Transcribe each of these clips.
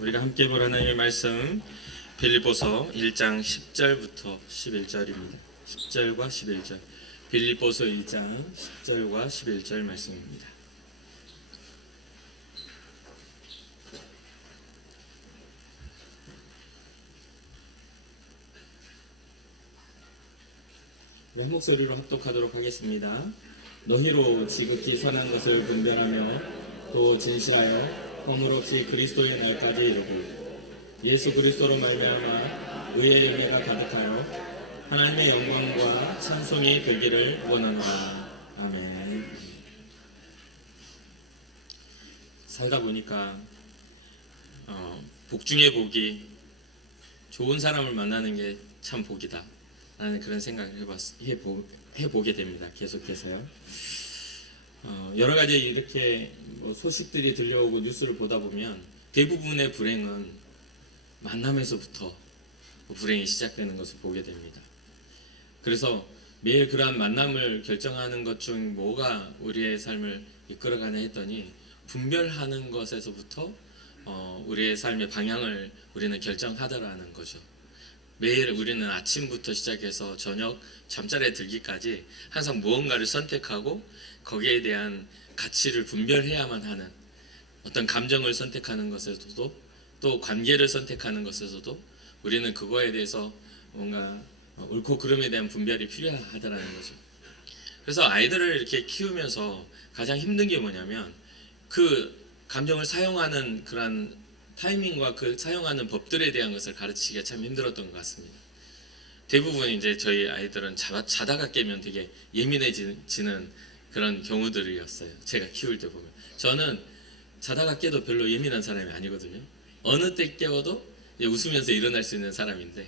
우리가 함께 볼 하나님의 말씀 빌립보서 1장 10절부터 11절입니다. 10절과 11절. 빌립보서 1장 10절과 11절 말씀입니다. 한 목소리로 합독하도록 하겠습니다. 너희로 지극히 선한 것을 분별하며 또 진실하여 허물 없이 그리스도의 날까지 이르고 예수 그리스도로 말미암아 의의 열매가 가득하여 하나님의 영광과 찬송이 되기를 원하노라. 아멘. 살다 보니까 복 중에 복이 좋은 사람을 만나는 게 참 복이다 라는 그런 생각을 해보게 됩니다. 계속해서요. 여러 가지 이렇게 소식들이 들려오고 뉴스를 보다 보면 대부분의 불행은 만남에서부터 불행이 시작되는 것을 보게 됩니다. 그래서 매일 그러한 만남을 결정하는 것 중 뭐가 우리의 삶을 이끌어가냐 했더니 분별하는 것에서부터 우리의 삶의 방향을 우리는 결정하더라는 거죠. 매일 우리는 아침부터 시작해서 저녁 잠자리에 들기까지 항상 무언가를 선택하고 거기에 대한 가치를 분별해야만 하는, 어떤 감정을 선택하는 것에서도 또 관계를 선택하는 것에서도 우리는 그거에 대해서 뭔가 옳고 그름에 대한 분별이 필요하다라는 거죠. 그래서 아이들을 이렇게 키우면서 가장 힘든 게 뭐냐면 그 감정을 사용하는 그런 타이밍과 그 사용하는 법들에 대한 것을 가르치기가 참 힘들었던 것 같습니다. 대부분 이제 저희 아이들은 자다가 깨면 되게 예민해지는 그런 경우들이었어요. 제가 키울 때 보면. 저는 자다가 깨도 별로 예민한 사람이 아니거든요. 어느 때 깨워도 웃으면서 일어날 수 있는 사람인데,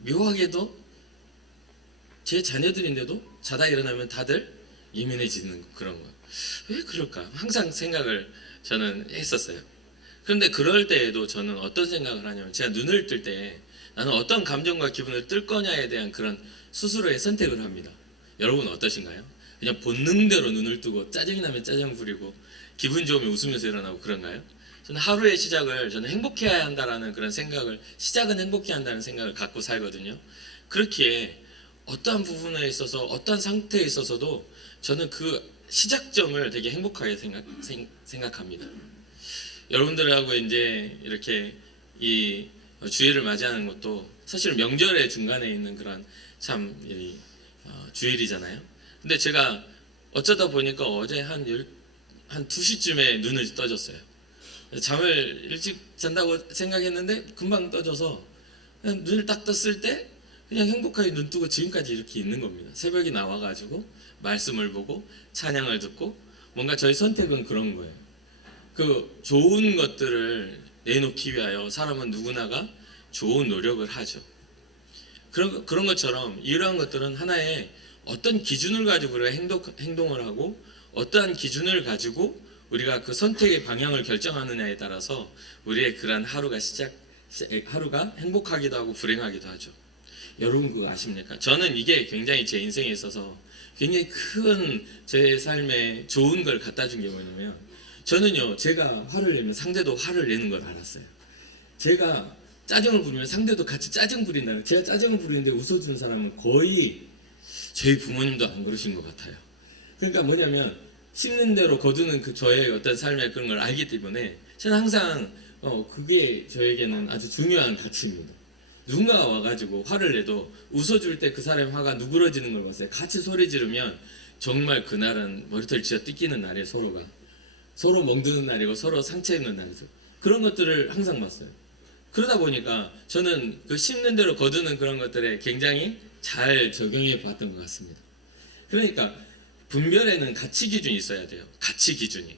묘하게도 제 자녀들인데도 자다 일어나면 다들 예민해지는 그런 거예요. 왜 그럴까? 항상 생각을 저는 했었어요. 그런데 그럴 때에도 저는 어떤 생각을 하냐면, 제가 눈을 뜰 때 나는 어떤 감정과 기분을 뜰 거냐에 대한 그런 스스로의 선택을 합니다. 여러분 어떠신가요? 그냥 본능대로 눈을 뜨고 짜증이 나면 짜증 부리고 기분 좋으면 웃으면서 일어나고 그런가요? 저는 하루의 시작을 저는 행복해야 한다라는 그런 생각을, 시작은 행복해야 한다는 생각을 갖고 살거든요. 그렇기에 어떠한 부분에 있어서 어떠한 상태에 있어서도 저는 그 시작점을 되게 행복하게 생각합니다. 여러분들하고 이제 이렇게 이 주일을 맞이하는 것도 사실 명절의 중간에 있는 그런 참 주일이잖아요. 근데 제가 어쩌다 보니까 어제 한 2시쯤에 눈을 떠졌어요. 잠을 일찍 잔다고 생각했는데 금방 떠져서 그냥 눈을 딱 떴을 때 그냥 행복하게 눈 뜨고 지금까지 이렇게 있는 겁니다. 새벽에 나와가지고 말씀을 보고 찬양을 듣고, 뭔가 저희 선택은 그런 거예요. 그 좋은 것들을 내놓기 위하여 사람은 누구나가 좋은 노력을 하죠. 그런 것처럼 이러한 것들은 하나의 어떤 기준을 가지고 우리가 행동을 하고, 어떠한 기준을 가지고 우리가 그 선택의 방향을 결정하느냐에 따라서 우리의 그러한 하루가 행복하기도 하고 불행하기도 하죠. 여러분 그거 아십니까? 저는 이게 굉장히 제 인생에 있어서 굉장히 큰 제 삶에 좋은 걸 갖다 준 게 뭐냐면, 저는요, 제가 화를 내면 상대도 화를 내는 걸 알았어요. 제가 짜증을 부리면 상대도 같이 짜증 부린다는, 제가 짜증을 부리는데 웃어주는 사람은 거의 저희 부모님도 안 그러신 것 같아요. 그러니까 뭐냐면 씹는 대로 거두는 그 저의 어떤 삶의 그런 걸 알기 때문에 저는 항상 그게 저에게는 아주 중요한 가치입니다. 누군가가 와가지고 화를 내도 웃어줄 때 그 사람의 화가 누그러지는 걸 봤어요. 같이 소리 지르면 정말 그날은 머리털 쥐어 뜯기는 날에 서로 멍드는 날이고 서로 상처 입는 날이죠. 그런 것들을 항상 봤어요. 그러다 보니까 저는 그 씹는 대로 거두는 그런 것들에 굉장히 잘 적용해 봤던 것 같습니다. 그러니까 분별에는 가치 기준이 있어야 돼요. 가치 기준이.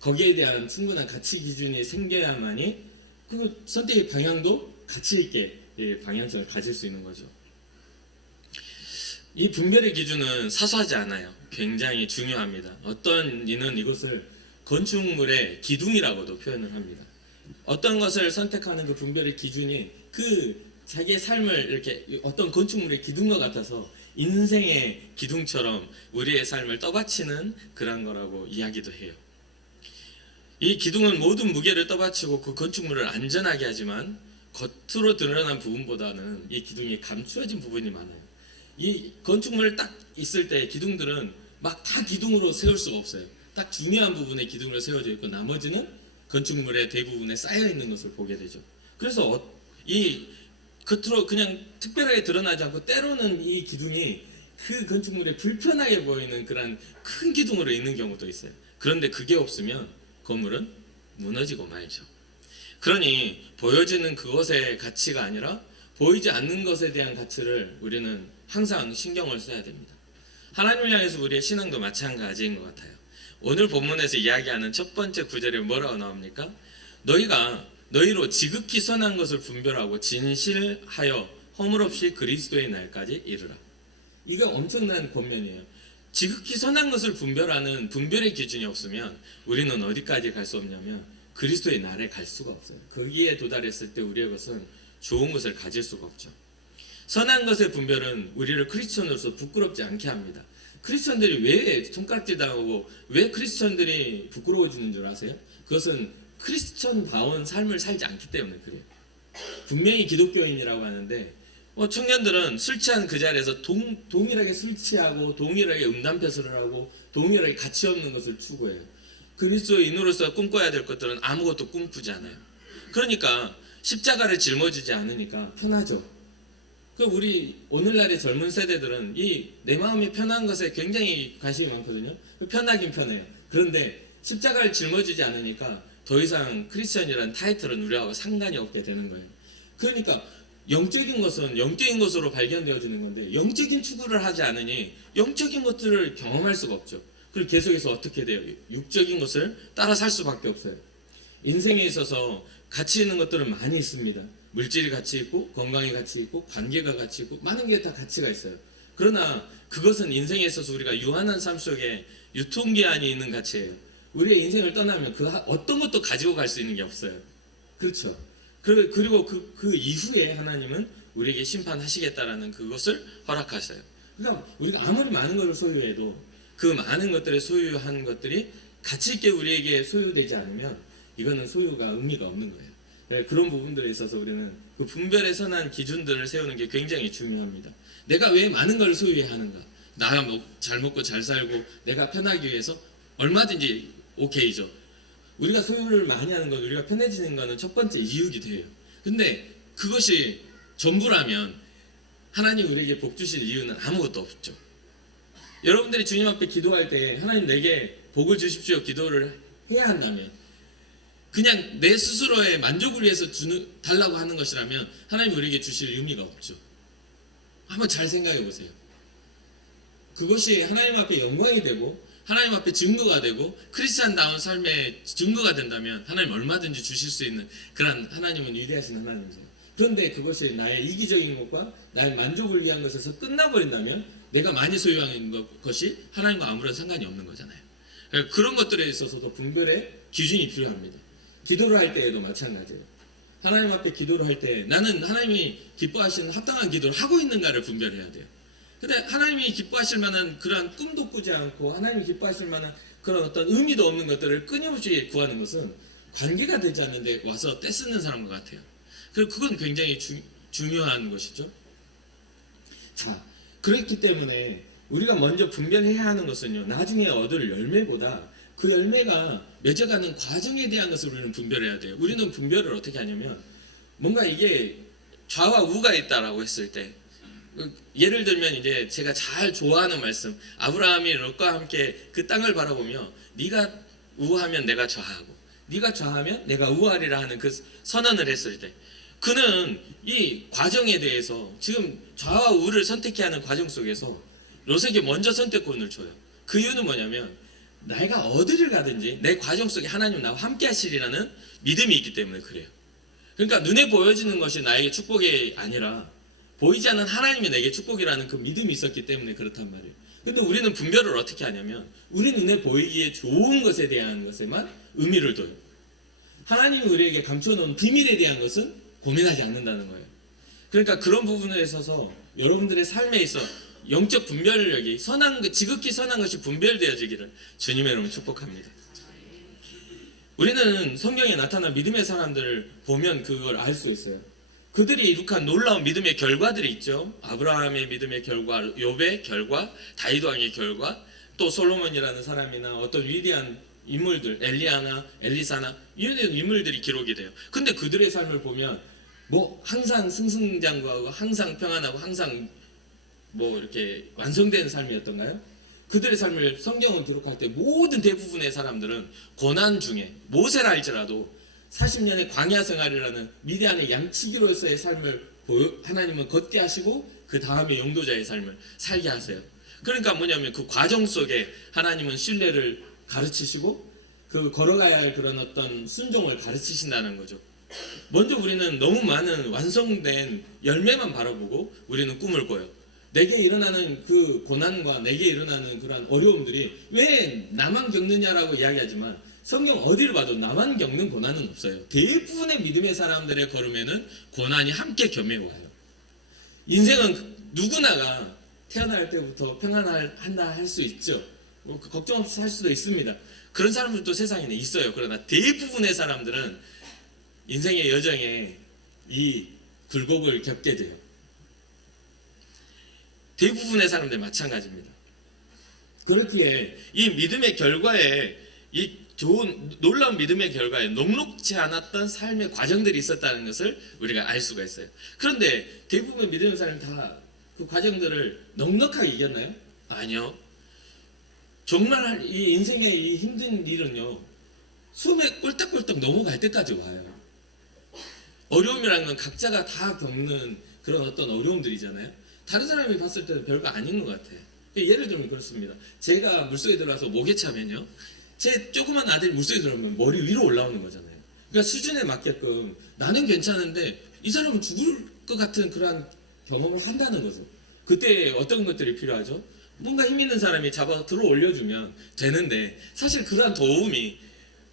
거기에 대한 충분한 가치 기준이 생겨야만이 그 선택의 방향도 가치 있게 방향성을 가질 수 있는 거죠. 이 분별의 기준은 사소하지 않아요. 굉장히 중요합니다. 어떤 이는 이것을 건축물의 기둥이라고도 표현을 합니다. 어떤 것을 선택하는 그 분별의 기준이 그 자기의 삶을 이렇게 어떤 건축물의 기둥과 같아서 인생의 기둥처럼 우리의 삶을 떠받치는 그런 거라고 이야기도 해요. 이 기둥은 모든 무게를 떠받치고 그 건축물을 안전하게 하지만 겉으로 드러난 부분보다는 이 기둥이 감추어진 부분이 많아요. 이 건축물 딱 있을 때 기둥들은 막 다 기둥으로 세울 수가 없어요. 딱 중요한 부분에 기둥으로 세워져 있고 나머지는 건축물의 대부분에 쌓여 있는 것을 보게 되죠. 그래서 이 겉으로 그냥 특별하게 드러나지 않고 때로는 이 기둥이 그 건축물에 불편하게 보이는 그런 큰 기둥으로 있는 경우도 있어요. 그런데 그게 없으면 건물은 무너지고 말죠. 그러니 보여지는 그것의 가치가 아니라 보이지 않는 것에 대한 가치를 우리는 항상 신경을 써야 됩니다. 하나님을 향해서 우리의 신앙도 마찬가지인 것 같아요. 오늘 본문에서 이야기하는 첫 번째 구절에 뭐라고 나옵니까? 너희가 너희로 지극히 선한 것을 분별하고 진실하여 허물없이 그리스도의 날까지 이르라. 이거 엄청난 권면이에요. 지극히 선한 것을 분별하는 분별의 기준이 없으면 우리는 어디까지 갈 수 없냐면 그리스도의 날에 갈 수가 없어요. 거기에 도달했을 때 우리의 것은 좋은 것을 가질 수가 없죠. 선한 것의 분별은 우리를 크리스천으로서 부끄럽지 않게 합니다. 크리스천들이 왜 손가락질 당하고 왜 크리스천들이 부끄러워지는 줄 아세요? 그것은 크리스천다운 삶을 살지 않기 때문에 그래요. 분명히 기독교인이라고 하는데 청년들은 술 취한 그 자리에서 동일하게 술 취하고 동일하게 음담패설을 하고 동일하게 가치 없는 것을 추구해요. 그리스도인으로서 꿈꿔야 될 것들은 아무것도 꿈꾸지 않아요. 그러니까 십자가를 짊어지지 않으니까 편하죠. 우리 오늘날의 젊은 세대들은 이 내 마음이 편한 것에 굉장히 관심이 많거든요. 편하긴 편해요. 그런데 십자가를 짊어지지 않으니까 더 이상 크리스천이라는 타이틀은 우리하고 상관이 없게 되는 거예요. 그러니까 영적인 것은 영적인 것으로 발견되어지는 건데 영적인 추구를 하지 않으니 영적인 것들을 경험할 수가 없죠. 그리고 계속해서 어떻게 돼요? 육적인 것을 따라 살 수밖에 없어요. 인생에 있어서 가치 있는 것들은 많이 있습니다. 물질이 가치 있고 건강이 가치 있고 관계가 가치 있고 많은 게 다 가치가 있어요. 그러나 그것은 인생에 있어서 우리가 유한한 삶 속에 유통기한이 있는 가치예요. 우리의 인생을 떠나면 그 어떤 것도 가지고 갈 수 있는 게 없어요. 그렇죠. 그리고 그 이후에 하나님은 우리에게 심판하시겠다라는 그것을 허락하셔요. 그러니까 우리가 아무리 많은 것을 소유해도 그 많은 것들의 소유한 것들이 가치 있게 우리에게 소유되지 않으면 이거는 소유가 의미가 없는 거예요. 그런 부분들에 있어서 우리는 그 분별의 선한 기준들을 세우는 게 굉장히 중요합니다. 내가 왜 많은 걸 소유해야 하는가? 나가 잘 먹고 잘 살고 내가 편하기 위해서 얼마든지 오케이죠. 우리가 소유를 많이 하는 건 우리가 편해지는 거는 첫 번째 이유기 돼요. 근데 그것이 전부라면 하나님 우리에게 복 주실 이유는 아무것도 없죠. 여러분들이 주님 앞에 기도할 때 하나님 내게 복을 주십시오 기도를 해야 한다면 그냥 내 스스로의 만족을 위해서 달라고 하는 것이라면 하나님 우리에게 주실 의미가 없죠. 한번 잘 생각해 보세요. 그것이 하나님 앞에 영광이 되고 하나님 앞에 증거가 되고 크리스찬다운 삶의 증거가 된다면 하나님 얼마든지 주실 수 있는 그런 하나님은 위대하신 하나님이세요. 그런데 그것이 나의 이기적인 것과 나의 만족을 위한 것에서 끝나버린다면 내가 많이 소유하는 것이 하나님과 아무런 상관이 없는 거잖아요. 그런 것들에 있어서도 분별의 기준이 필요합니다. 기도를 할 때에도 마찬가지예요. 하나님 앞에 기도를 할 때 나는 하나님이 기뻐하시는 합당한 기도를 하고 있는가를 분별해야 돼요. 근데 하나님이 기뻐하실 만한 그런 꿈도 꾸지 않고 하나님이 기뻐하실 만한 그런 어떤 의미도 없는 것들을 끊임없이 구하는 것은 관계가 되지 않는데 와서 떼쓰는 사람과 같아요. 그리고 그건 굉장히 중요한 것이죠. 자, 그렇기 때문에 우리가 먼저 분별해야 하는 것은요, 나중에 얻을 열매보다 그 열매가 맺어가는 과정에 대한 것을 우리는 분별해야 돼요. 우리는 분별을 어떻게 하냐면 뭔가 이게 좌와 우가 있다라고 했을 때 예를 들면 이제 제가 잘 좋아하는 말씀 아브라함이 롯과 함께 그 땅을 바라보며 네가 우하면 내가 좌하고 네가 좌하면 내가 우하리라 하는 그 선언을 했을 때 그는 이 과정에 대해서 지금 좌와 우를 선택해야 하는 과정 속에서 롯에게 먼저 선택권을 줘요. 그 이유는 뭐냐면 내가 어디를 가든지 내 과정 속에 하나님 나와 함께 하시리라는 믿음이 있기 때문에 그래요. 그러니까 눈에 보여지는 것이 나에게 축복이 아니라 보이지 않는 하나님이 내게 축복이라는 그 믿음이 있었기 때문에 그렇단 말이에요. 근데 우리는 분별을 어떻게 하냐면 우리 눈에 보이기에 좋은 것에 대한 것에만 의미를 둬요. 하나님이 우리에게 감춰놓은 비밀에 대한 것은 고민하지 않는다는 거예요. 그러니까 그런 부분에 있어서 여러분들의 삶에 있어 영적 분별력이 지극히 선한 것이 분별되어지기를 주님의 이름으로 축복합니다. 우리는 성경에 나타난 믿음의 사람들을 보면 그걸 알 수 있어요. 그들이 이룩한 놀라운 믿음의 결과들이 있죠. 아브라함의 믿음의 결과, 욥의 결과, 다윗 왕의 결과, 또 솔로몬이라는 사람이나 어떤 위대한 인물들, 엘리야나 엘리사나 이런 인물들이 기록이 돼요. 근데 그들의 삶을 보면 뭐 항상 승승장구하고 항상 평안하고 항상 뭐 이렇게 완성된 삶이었던가요? 그들의 삶을 성경을 기록할 때 모든 대부분의 사람들은 고난 중에 모세라 할지라도 40년의 광야 생활이라는 미디안의 양치기로서의 삶을 하나님은 걷게 하시고 그 다음에 용도자의 삶을 살게 하세요. 그러니까 뭐냐면 그 과정 속에 하나님은 신뢰를 가르치시고 그 걸어가야 할 그런 어떤 순종을 가르치신다는 거죠. 먼저 우리는 너무 많은 완성된 열매만 바라보고 우리는 꿈을 꿔요. 내게 일어나는 그 고난과 내게 일어나는 그런 어려움들이 왜 나만 겪느냐라고 이야기하지만 성경 어디를 봐도 나만 겪는 고난은 없어요. 대부분의 믿음의 사람들의 걸음에는 고난이 함께 겸해와요. 인생은 누구나가 태어날 때부터 평안한다 할 수 있죠. 뭐 걱정 없이 살 수도 있습니다. 그런 사람들도 세상에 있어요. 그러나 대부분의 사람들은 인생의 여정에 이 굴곡을 겪게 돼요. 대부분의 사람들 마찬가지입니다. 그렇기에 이 믿음의 결과에 이 좋은 놀라운 믿음의 결과에 녹록지 않았던 삶의 과정들이 있었다는 것을 우리가 알 수가 있어요. 그런데 대부분 믿음의 사람이 다 그 과정들을 넉넉하게 이겼나요? 아니요. 정말 이 인생의 이 힘든 일은요, 숨에 꿀떡꿀떡 넘어갈 때까지 와요. 어려움이라는 건 각자가 다 겪는 그런 어떤 어려움들이잖아요. 다른 사람이 봤을 때는 별거 아닌 것 같아요. 예를 들면 그렇습니다. 제가 물속에 들어가서 목에 차면요, 제 조그만 아들이 물속에 들어가면 머리 위로 올라오는 거잖아요. 그러니까 수준에 맞게끔 나는 괜찮은데 이 사람은 죽을 것 같은 그런 경험을 한다는 거죠. 그때 어떤 것들이 필요하죠? 뭔가 힘 있는 사람이 잡아 들어 올려주면 되는데 사실 그러한 도움이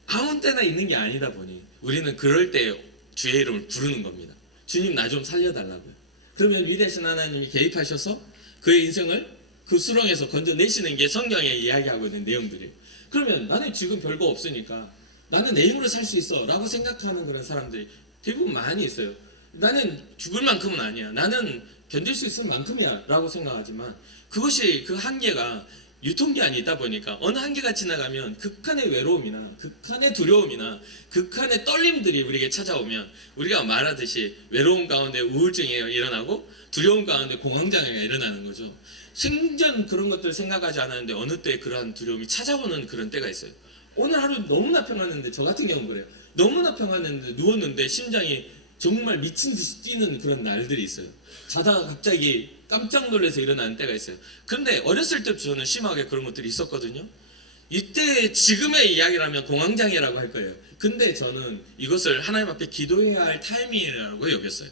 아무 때나 있는 게 아니다 보니 우리는 그럴 때 주의 이름을 부르는 겁니다. 주님 나 좀 살려달라고요. 그러면 위대하신 하나님이 개입하셔서 그의 인생을 그 수렁에서 건져내시는 게 성경에 이야기하고 있는 내용들이에요. 그러면 나는 지금 별거 없으니까 나는 내 힘으로 살 수 있어 라고 생각하는 그런 사람들이 대부분 많이 있어요. 나는 죽을 만큼은 아니야, 나는 견딜 수 있을 만큼이야 라고 생각하지만 그것이 그 한계가 유통기한이 있다 보니까 어느 한계가 지나가면 극한의 외로움이나 극한의 두려움이나 극한의 떨림들이 우리에게 찾아오면 우리가 말하듯이 외로움 가운데 우울증이 일어나고 두려움 가운데 공황장애가 일어나는 거죠. 생전 그런 것들을 생각하지 않았는데 어느 때 그러한 두려움이 찾아오는 그런 때가 있어요. 오늘 하루 너무나 평안했는데, 저 같은 경우는 그래요. 너무나 평안했는데 누웠는데 심장이 정말 미친 듯이 뛰는 그런 날들이 있어요. 자다가 갑자기 깜짝 놀라서 일어나는 때가 있어요. 그런데 어렸을 때부터 저는 심하게 그런 것들이 있었거든요. 이때 지금의 이야기라면 공황장애라고 할 거예요. 근데 저는 이것을 하나님 앞에 기도해야 할 타이밍이라고 여겼어요.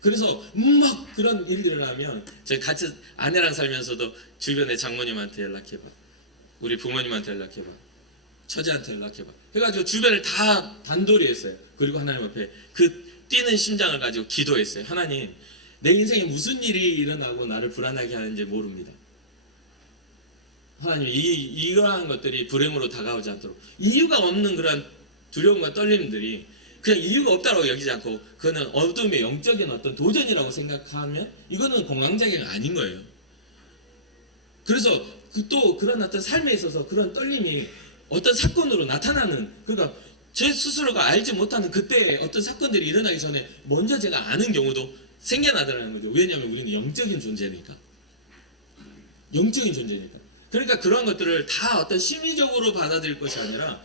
그래서 막 그런 일들이 일어나면 저희 같이 아내랑 살면서도 주변에 장모님한테 연락해봐, 우리 부모님한테 연락해봐, 처제한테 연락해봐 해가지고 주변을 다 단돌이 했어요. 그리고 하나님 앞에 그 뛰는 심장을 가지고 기도했어요. 하나님, 내 인생에 무슨 일이 일어나고 나를 불안하게 하는지 모릅니다. 하나님, 이러한 것들이 불행으로 다가오지 않도록, 이유가 없는 그런 두려움과 떨림들이 그냥 이유가 없다고 여기지 않고 그거는 어둠의 영적인 어떤 도전이라고 생각하면 이거는 공황장애가 아닌 거예요. 그래서 또 그런 어떤 삶에 있어서 그런 떨림이 어떤 사건으로 나타나는, 그러니까 제 스스로가 알지 못하는 그때 어떤 사건들이 일어나기 전에 먼저 제가 아는 경우도 생겨나더라는 거죠. 왜냐하면 우리는 영적인 존재니까. 영적인 존재니까. 그러니까 그런 것들을 다 어떤 심리적으로 받아들일 것이 아니라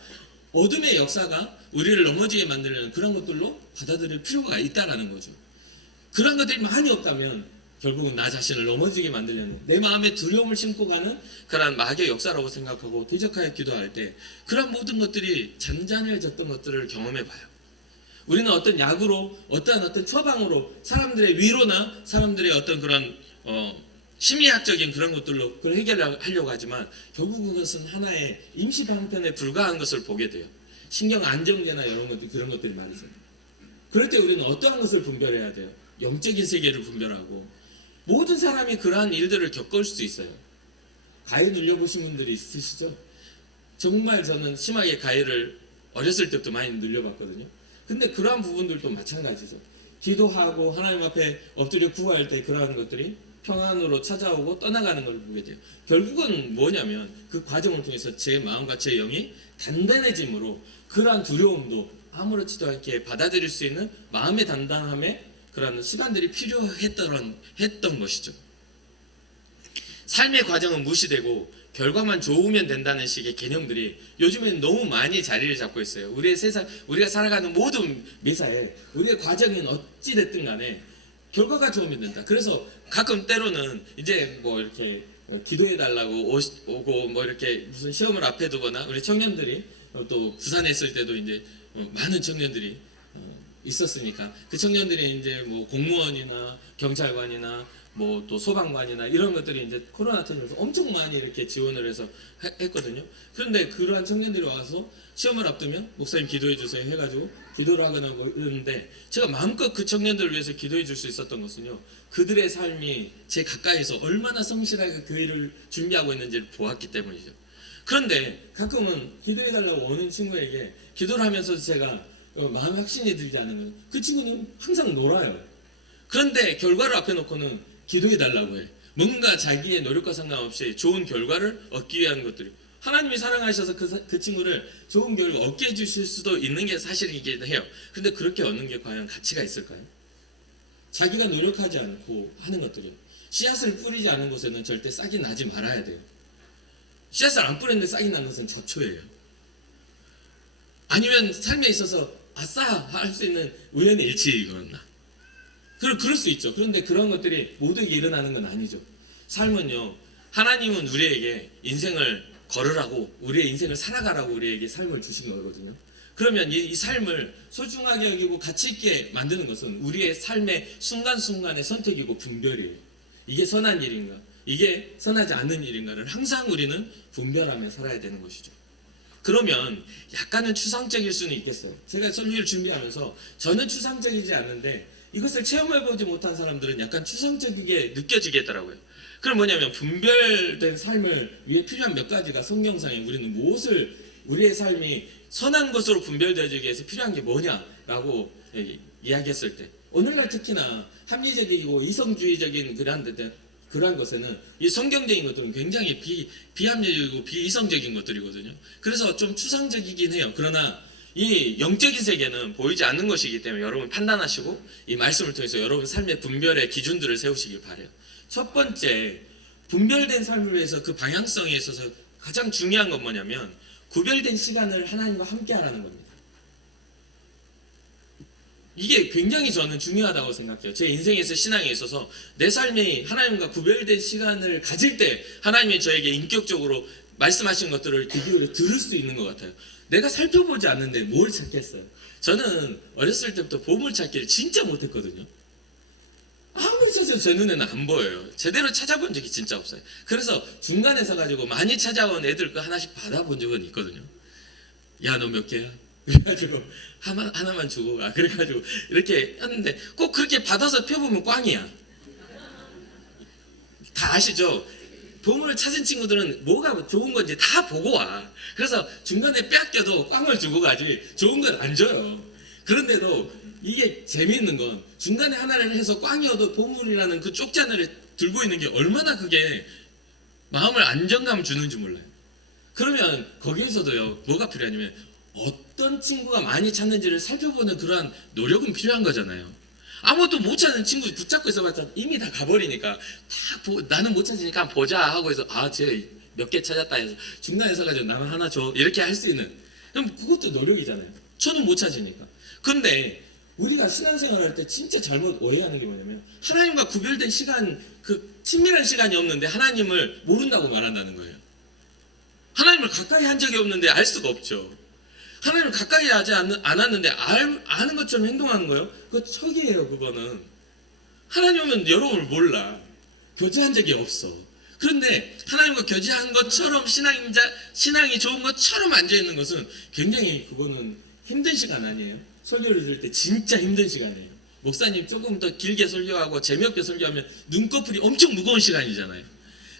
어둠의 역사가 우리를 넘어지게 만들려는 그런 것들로 받아들일 필요가 있다라는 거죠. 그런 것들이 많이 없다면 결국은 나 자신을 넘어지게 만들려는, 내 마음에 두려움을 심고 가는 그런 마귀의 역사라고 생각하고 대적하여 기도할 때 그런 모든 것들이 잔잔해졌던 것들을 경험해봐요. 우리는 어떤 약으로, 어떤 처방으로 사람들의 위로나 사람들의 어떤 그런 심리학적인 그런 것들로 그걸 해결하려고 하지만 결국 그것은 하나의 임시 방편에 불과한 것을 보게 돼요. 신경 안정제나 이런 것들, 그런 것들이 말이죠. 그럴 때 우리는 어떠한 것을 분별해야 돼요? 영적인 세계를 분별하고. 모든 사람이 그러한 일들을 겪을 수 있어요. 가해 눌려보신 분들이 있으시죠? 정말 저는 심하게 가해를 어렸을 때부터 많이 늘려봤거든요. 근데 그러한 부분들도 마찬가지죠. 기도하고 하나님 앞에 엎드려 구할 때 그러한 것들이 평안으로 찾아오고 떠나가는 걸 보게 돼요. 결국은 뭐냐면 그 과정을 통해서 제 마음과 제 영이 단단해짐으로 그러한 두려움도 아무렇지도 않게 받아들일 수 있는 마음의 단단함에 그러한 시간들이 필요했던 것이죠. 삶의 과정은 무시되고 결과만 좋으면 된다는 식의 개념들이 요즘에는 너무 많이 자리를 잡고 있어요. 우리의 세상, 우리가 살아가는 모든 매사에 우리의 과정은 어찌 됐든 간에 결과가 좋으면 된다. 그래서 가끔 때로는 이제 뭐 이렇게 기도해 달라고 오고 뭐 이렇게 무슨 시험을 앞에 두거나 우리 청년들이 또 부산에 있을 때도 이제 많은 청년들이 있었으니까 그 청년들이 이제 뭐 공무원이나 경찰관이나 뭐 또 소방관이나 이런 것들이 이제 코로나 터지면서 엄청 많이 이렇게 지원을 해서 했거든요. 그런데 그러한 청년들이 와서 시험을 앞두면 목사님 기도해 주세요 해가지고 기도를 하거나 뭐 이러는데 제가 마음껏 그 청년들을 위해서 기도해 줄 수 있었던 것은요, 그들의 삶이 제 가까이서 얼마나 성실하게 그 일을 준비하고 있는지를 보았기 때문이죠. 그런데 가끔은 기도해 달라고 오는 친구에게 기도를 하면서 제가 마음의 확신이 들지 않은 거예요. 그 친구는 항상 놀아요. 그런데 결과를 앞에 놓고는 기도해 달라고 해. 뭔가 자기의 노력과 상관없이 좋은 결과를 얻기 위한 것들이, 하나님이 사랑하셔서 그 친구를 좋은 결과 얻게 해주실 수도 있는 게 사실이긴 해요. 그런데 그렇게 얻는 게 과연 가치가 있을까요? 자기가 노력하지 않고 하는 것들이, 씨앗을 뿌리지 않은 곳에는 절대 싹이 나지 말아야 돼요. 씨앗을 안 뿌렸는데 싹이 난 것은 저초예요. 아니면 삶에 있어서 아싸 할 수 있는 우연의 일치이거나 그럴 수 있죠. 그런데 그런 것들이 모두에게 일어나는 건 아니죠. 삶은요, 하나님은 우리에게 인생을 걸으라고, 우리의 인생을 살아가라고 우리에게 삶을 주신 거거든요. 그러면 이 삶을 소중하게 여기고 가치 있게 만드는 것은 우리의 삶의 순간순간의 선택이고 분별이에요. 이게 선한 일인가, 이게 선하지 않는 일인가를 항상 우리는 분별하며 살아야 되는 것이죠. 그러면 약간은 추상적일 수는 있겠어요. 제가 설교를 준비하면서 저는 추상적이지 않는데 이것을 체험해보지 못한 사람들은 약간 추상적이게 느껴지겠더라고요. 그럼 뭐냐면 분별된 삶을 위해 필요한 몇 가지가 성경상에 우리는 무엇을, 우리의 삶이 선한 것으로 분별되기 위해서 필요한 게 뭐냐라고 이야기했을 때, 오늘날 특히나 합리적이고 이성주의적인 그러한 것에는 이 성경적인 것들은 굉장히 비합리적이고 비이성적인 것들이거든요. 그래서 좀 추상적이긴 해요. 그러나 이 영적인 세계는 보이지 않는 것이기 때문에 여러분 판단하시고 이 말씀을 통해서 여러분 삶의 분별의 기준들을 세우시길 바라요. 첫 번째, 분별된 삶을 위해서 그 방향성에 있어서 가장 중요한 건 뭐냐면 구별된 시간을 하나님과 함께 하라는 겁니다. 이게 굉장히 저는 중요하다고 생각해요. 제 인생에서, 신앙에 있어서 내 삶이 하나님과 구별된 시간을 가질 때 하나님이 저에게 인격적으로 말씀하신 것들을 귀기울여 들을 수 있는 것 같아요. 내가 살펴보지 않는데 뭘 찾겠어요? 저는 어렸을 때부터 보물찾기를 진짜 못했거든요. 아무리 찾아도 제 눈에는 안 보여요. 제대로 찾아본 적이 진짜 없어요. 그래서 중간에 서가지고 많이 찾아온 애들 거 하나씩 받아본 적은 있거든요. 야, 너 몇 개야? 그래가지고 하나만 주고 가. 그래가지고 이렇게 했는데 꼭 그렇게 받아서 펴보면 꽝이야. 다 아시죠? 보물을 찾은 친구들은 뭐가 좋은 건지 다 보고 와. 그래서 중간에 뺏겨도 꽝을 주고 가지 좋은 건 안 줘요. 그런데도 이게 재미있는 건 중간에 하나를 해서 꽝이어도 보물이라는 그 쪽잔을 들고 있는 게 얼마나 그게 마음을 안정감 주는지 몰라요. 그러면 거기에서도요, 뭐가 필요하냐면 어떤 친구가 많이 찾는지를 살펴보는 그러한 노력은 필요한 거잖아요. 아무것도 못 찾는 친구 붙잡고 있어봤자 이미 다 가버리니까 나는 못 찾으니까 보자 하고 해서 쟤 몇 개 찾았다 해서 중간에 서가지고 나만 하나 줘 이렇게 할 수 있는, 그럼 그것도 노력이잖아요. 저는 못 찾으니까. 근데 우리가 신앙생활을 할 때 진짜 잘못 오해하는 게 뭐냐면 하나님과 구별된 시간, 그 친밀한 시간이 없는데 하나님을 모른다고 말한다는 거예요. 하나님을 가까이 한 적이 없는데 알 수가 없죠. 하나님을 가까이 하지 않았는데 아는 것처럼 행동하는 거예요. 그거 척이에요. 그거는 하나님 오면 여러분을 몰라. 교제한 적이 없어. 그런데 하나님과 교제한 것처럼 신앙이 좋은 것처럼 앉아있는 것은 굉장히, 그거는 힘든 시간 아니에요? 설교를 들을 때 진짜 힘든 시간이에요. 목사님 조금 더 길게 설교하고 재미없게 설교하면 눈꺼풀이 엄청 무거운 시간이잖아요.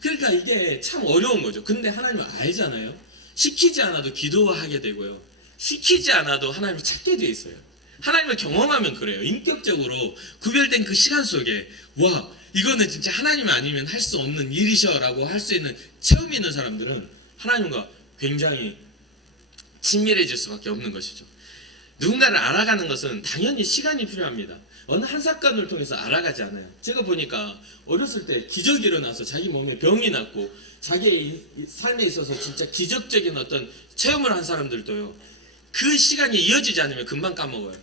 그러니까 이게 참 어려운 거죠. 근데 하나님은 알잖아요. 시키지 않아도 기도하게 되고요, 시키지 않아도 하나님을 찾게 돼 있어요. 하나님을 경험하면 그래요. 인격적으로 구별된 그 시간 속에 와 이거는 진짜 하나님 아니면 할 수 없는 일이셔라고 할 수 있는 체험이 있는 사람들은 하나님과 굉장히 친밀해질 수밖에 없는 것이죠. 누군가를 알아가는 것은 당연히 시간이 필요합니다. 어느 한 사건을 통해서 알아가지 않아요. 제가 보니까 어렸을 때 기적이 일어나서 자기 몸에 병이 났고 자기의 삶에 있어서 진짜 기적적인 어떤 체험을 한 사람들도요, 그 시간이 이어지지 않으면 금방 까먹어요.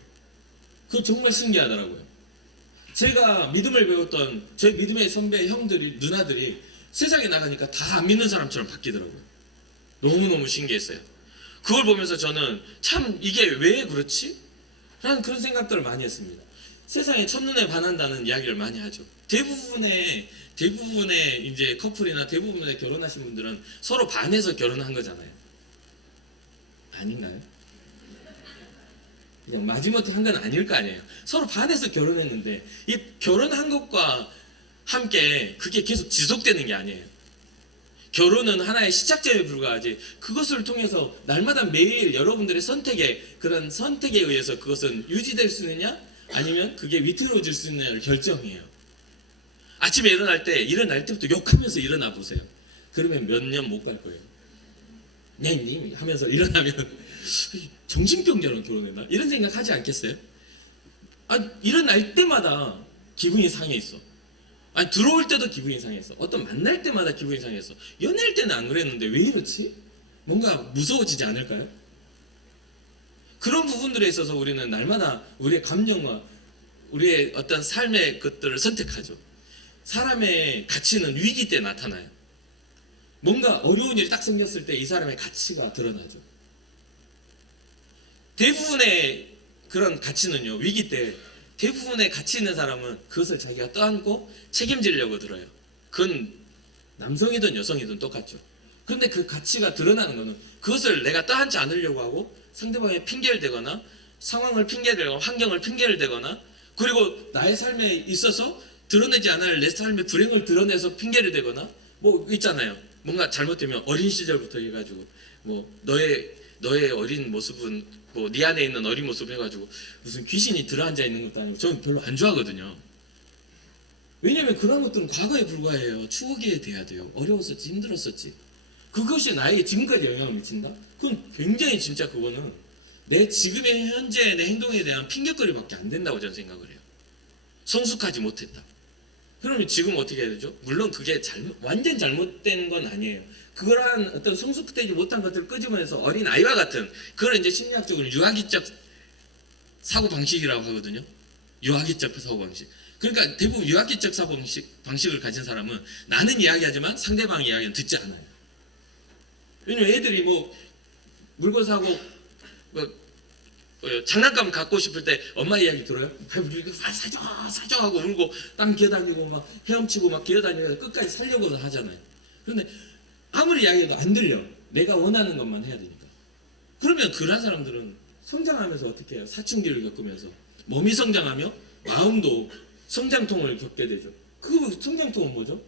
그거 정말 신기하더라고요. 제가 믿음을 배웠던 제 믿음의 선배 형들이 누나들이 세상에 나가니까 다 안 믿는 사람처럼 바뀌더라고요. 너무너무 신기했어요. 그걸 보면서 저는 참 이게 왜 그렇지? 라는 그런 생각들을 많이 했습니다. 세상에 첫눈에 반한다는 이야기를 많이 하죠. 대부분의 이제 커플이나 대부분의 결혼하신 분들은 서로 반해서 결혼한 거잖아요. 아닌가요? 그냥 마지못해 한 건 아닐 거 아니에요. 서로 반해서 결혼했는데 이 결혼한 것과 함께 그게 계속 지속되는 게 아니에요. 결혼은 하나의 시작점에 불과하지 그것을 통해서 날마다 매일 여러분들의 그런 선택에 의해서 그것은 유지될 수 있느냐 아니면 그게 위태로워질 수 있느냐를 결정해요. 아침에 일어날 때부터 욕하면서 일어나 보세요. 그러면 몇 년 못 갈 거예요. 네 하면서 일어나면 정신병자랑 결혼했나? 이런 생각 하지 않겠어요? 일어날 때마다 기분이 상해 있어. 들어올 때도 기분이 상했어. 어떤 만날 때마다 기분이 상했어. 연애할 때는 안 그랬는데 왜 이렇지? 뭔가 무서워지지 않을까요? 그런 부분들에 있어서 우리는 날마다 우리의 감정과 우리의 어떤 삶의 것들을 선택하죠. 사람의 가치는 위기 때 나타나요. 뭔가 어려운 일이 딱 생겼을 때 이 사람의 가치가 드러나죠. 대부분의 그런 가치는요, 위기 때 대부분의 가치 있는 사람은 그것을 자기가 떠안고 책임지려고 들어요. 그건 남성이든 여성이든 똑같죠. 그런데 그 가치가 드러나는 것은 그것을 내가 떠안지 않으려고 하고 상대방의 핑계를 대거나 상황을 핑계대거나 환경을 핑계를 대거나 그리고 나의 삶에 있어서 드러내지 않을 내 삶의 불행을 드러내서 핑계를 대거나 뭐 있잖아요. 뭔가 잘못되면 어린 시절부터 해가지고 뭐 너의 어린 모습은 뭐 네 안에 있는 어린 모습 해가지고 무슨 귀신이 들어앉아 있는 것도 아니고 저는 별로 안 좋아하거든요. 왜냐면 그런 것들은 과거에 불과해요. 추억에 돼야 돼요. 어려웠었지 힘들었었지. 그것이 나에게 지금까지 영향을 미친다? 그건 굉장히 진짜 그거는 내 지금의 현재 내 행동에 대한 핑계거리밖에 안 된다고 저는 생각을 해요. 성숙하지 못했다. 그러면 지금 어떻게 해야 되죠? 물론 그게 완전 잘못된 건 아니에요. 그러한 어떤 성숙되지 못한 것들을 끄집어내서 어린 아이와 같은 그걸 이제 심리학적으로 유아기적 사고 방식이라고 하거든요. 유아기적 사고 방식. 그러니까 대부분 유아기적 사고 방식을 가진 사람은 나는 이야기하지만 상대방 이야기는 듣지 않아요. 왜냐면 애들이 뭐 물건 사고 장난감 갖고 싶을 때 엄마 이야기 들어요? 사줘 하고 울고 땅 기어다니고 막 헤엄치고 막 기어다니면서 끝까지 살려고 하잖아요. 그런데 아무리 이야기해도 안 들려. 내가 원하는 것만 해야 되니까. 그러면 그런 사람들은 성장하면서 어떻게 해요? 사춘기를 겪으면서 몸이 성장하며 마음도 성장통을 겪게 되죠. 그 성장통은 뭐죠?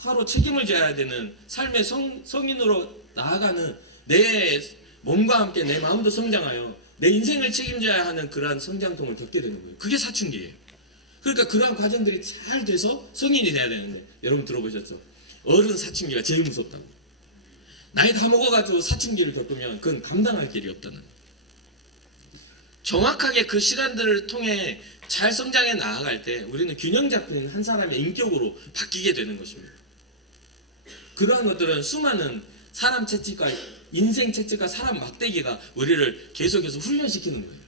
바로 책임을 져야 되는 삶의 성인으로 나아가는 내 몸과 함께 내 마음도 성장하여 내 인생을 책임져야 하는 그러한 성장통을 겪게 되는 거예요. 그게 사춘기예요. 그러니까 그러한 과정들이 잘 돼서 성인이 돼야 되는데 여러분 들어보셨죠? 어른 사춘기가 제일 무섭다고. 나이 다 먹어가지고 사춘기를 겪으면 그건 감당할 길이 없다는 거예요. 정확하게 그 시간들을 통해 잘 성장해 나아갈 때 우리는 균형 잡힌 한 사람의 인격으로 바뀌게 되는 것입니다. 그러한 것들은 수많은 사람 채찍과 인생 채찍과 사람 막대기가 우리를 계속해서 훈련시키는 거예요.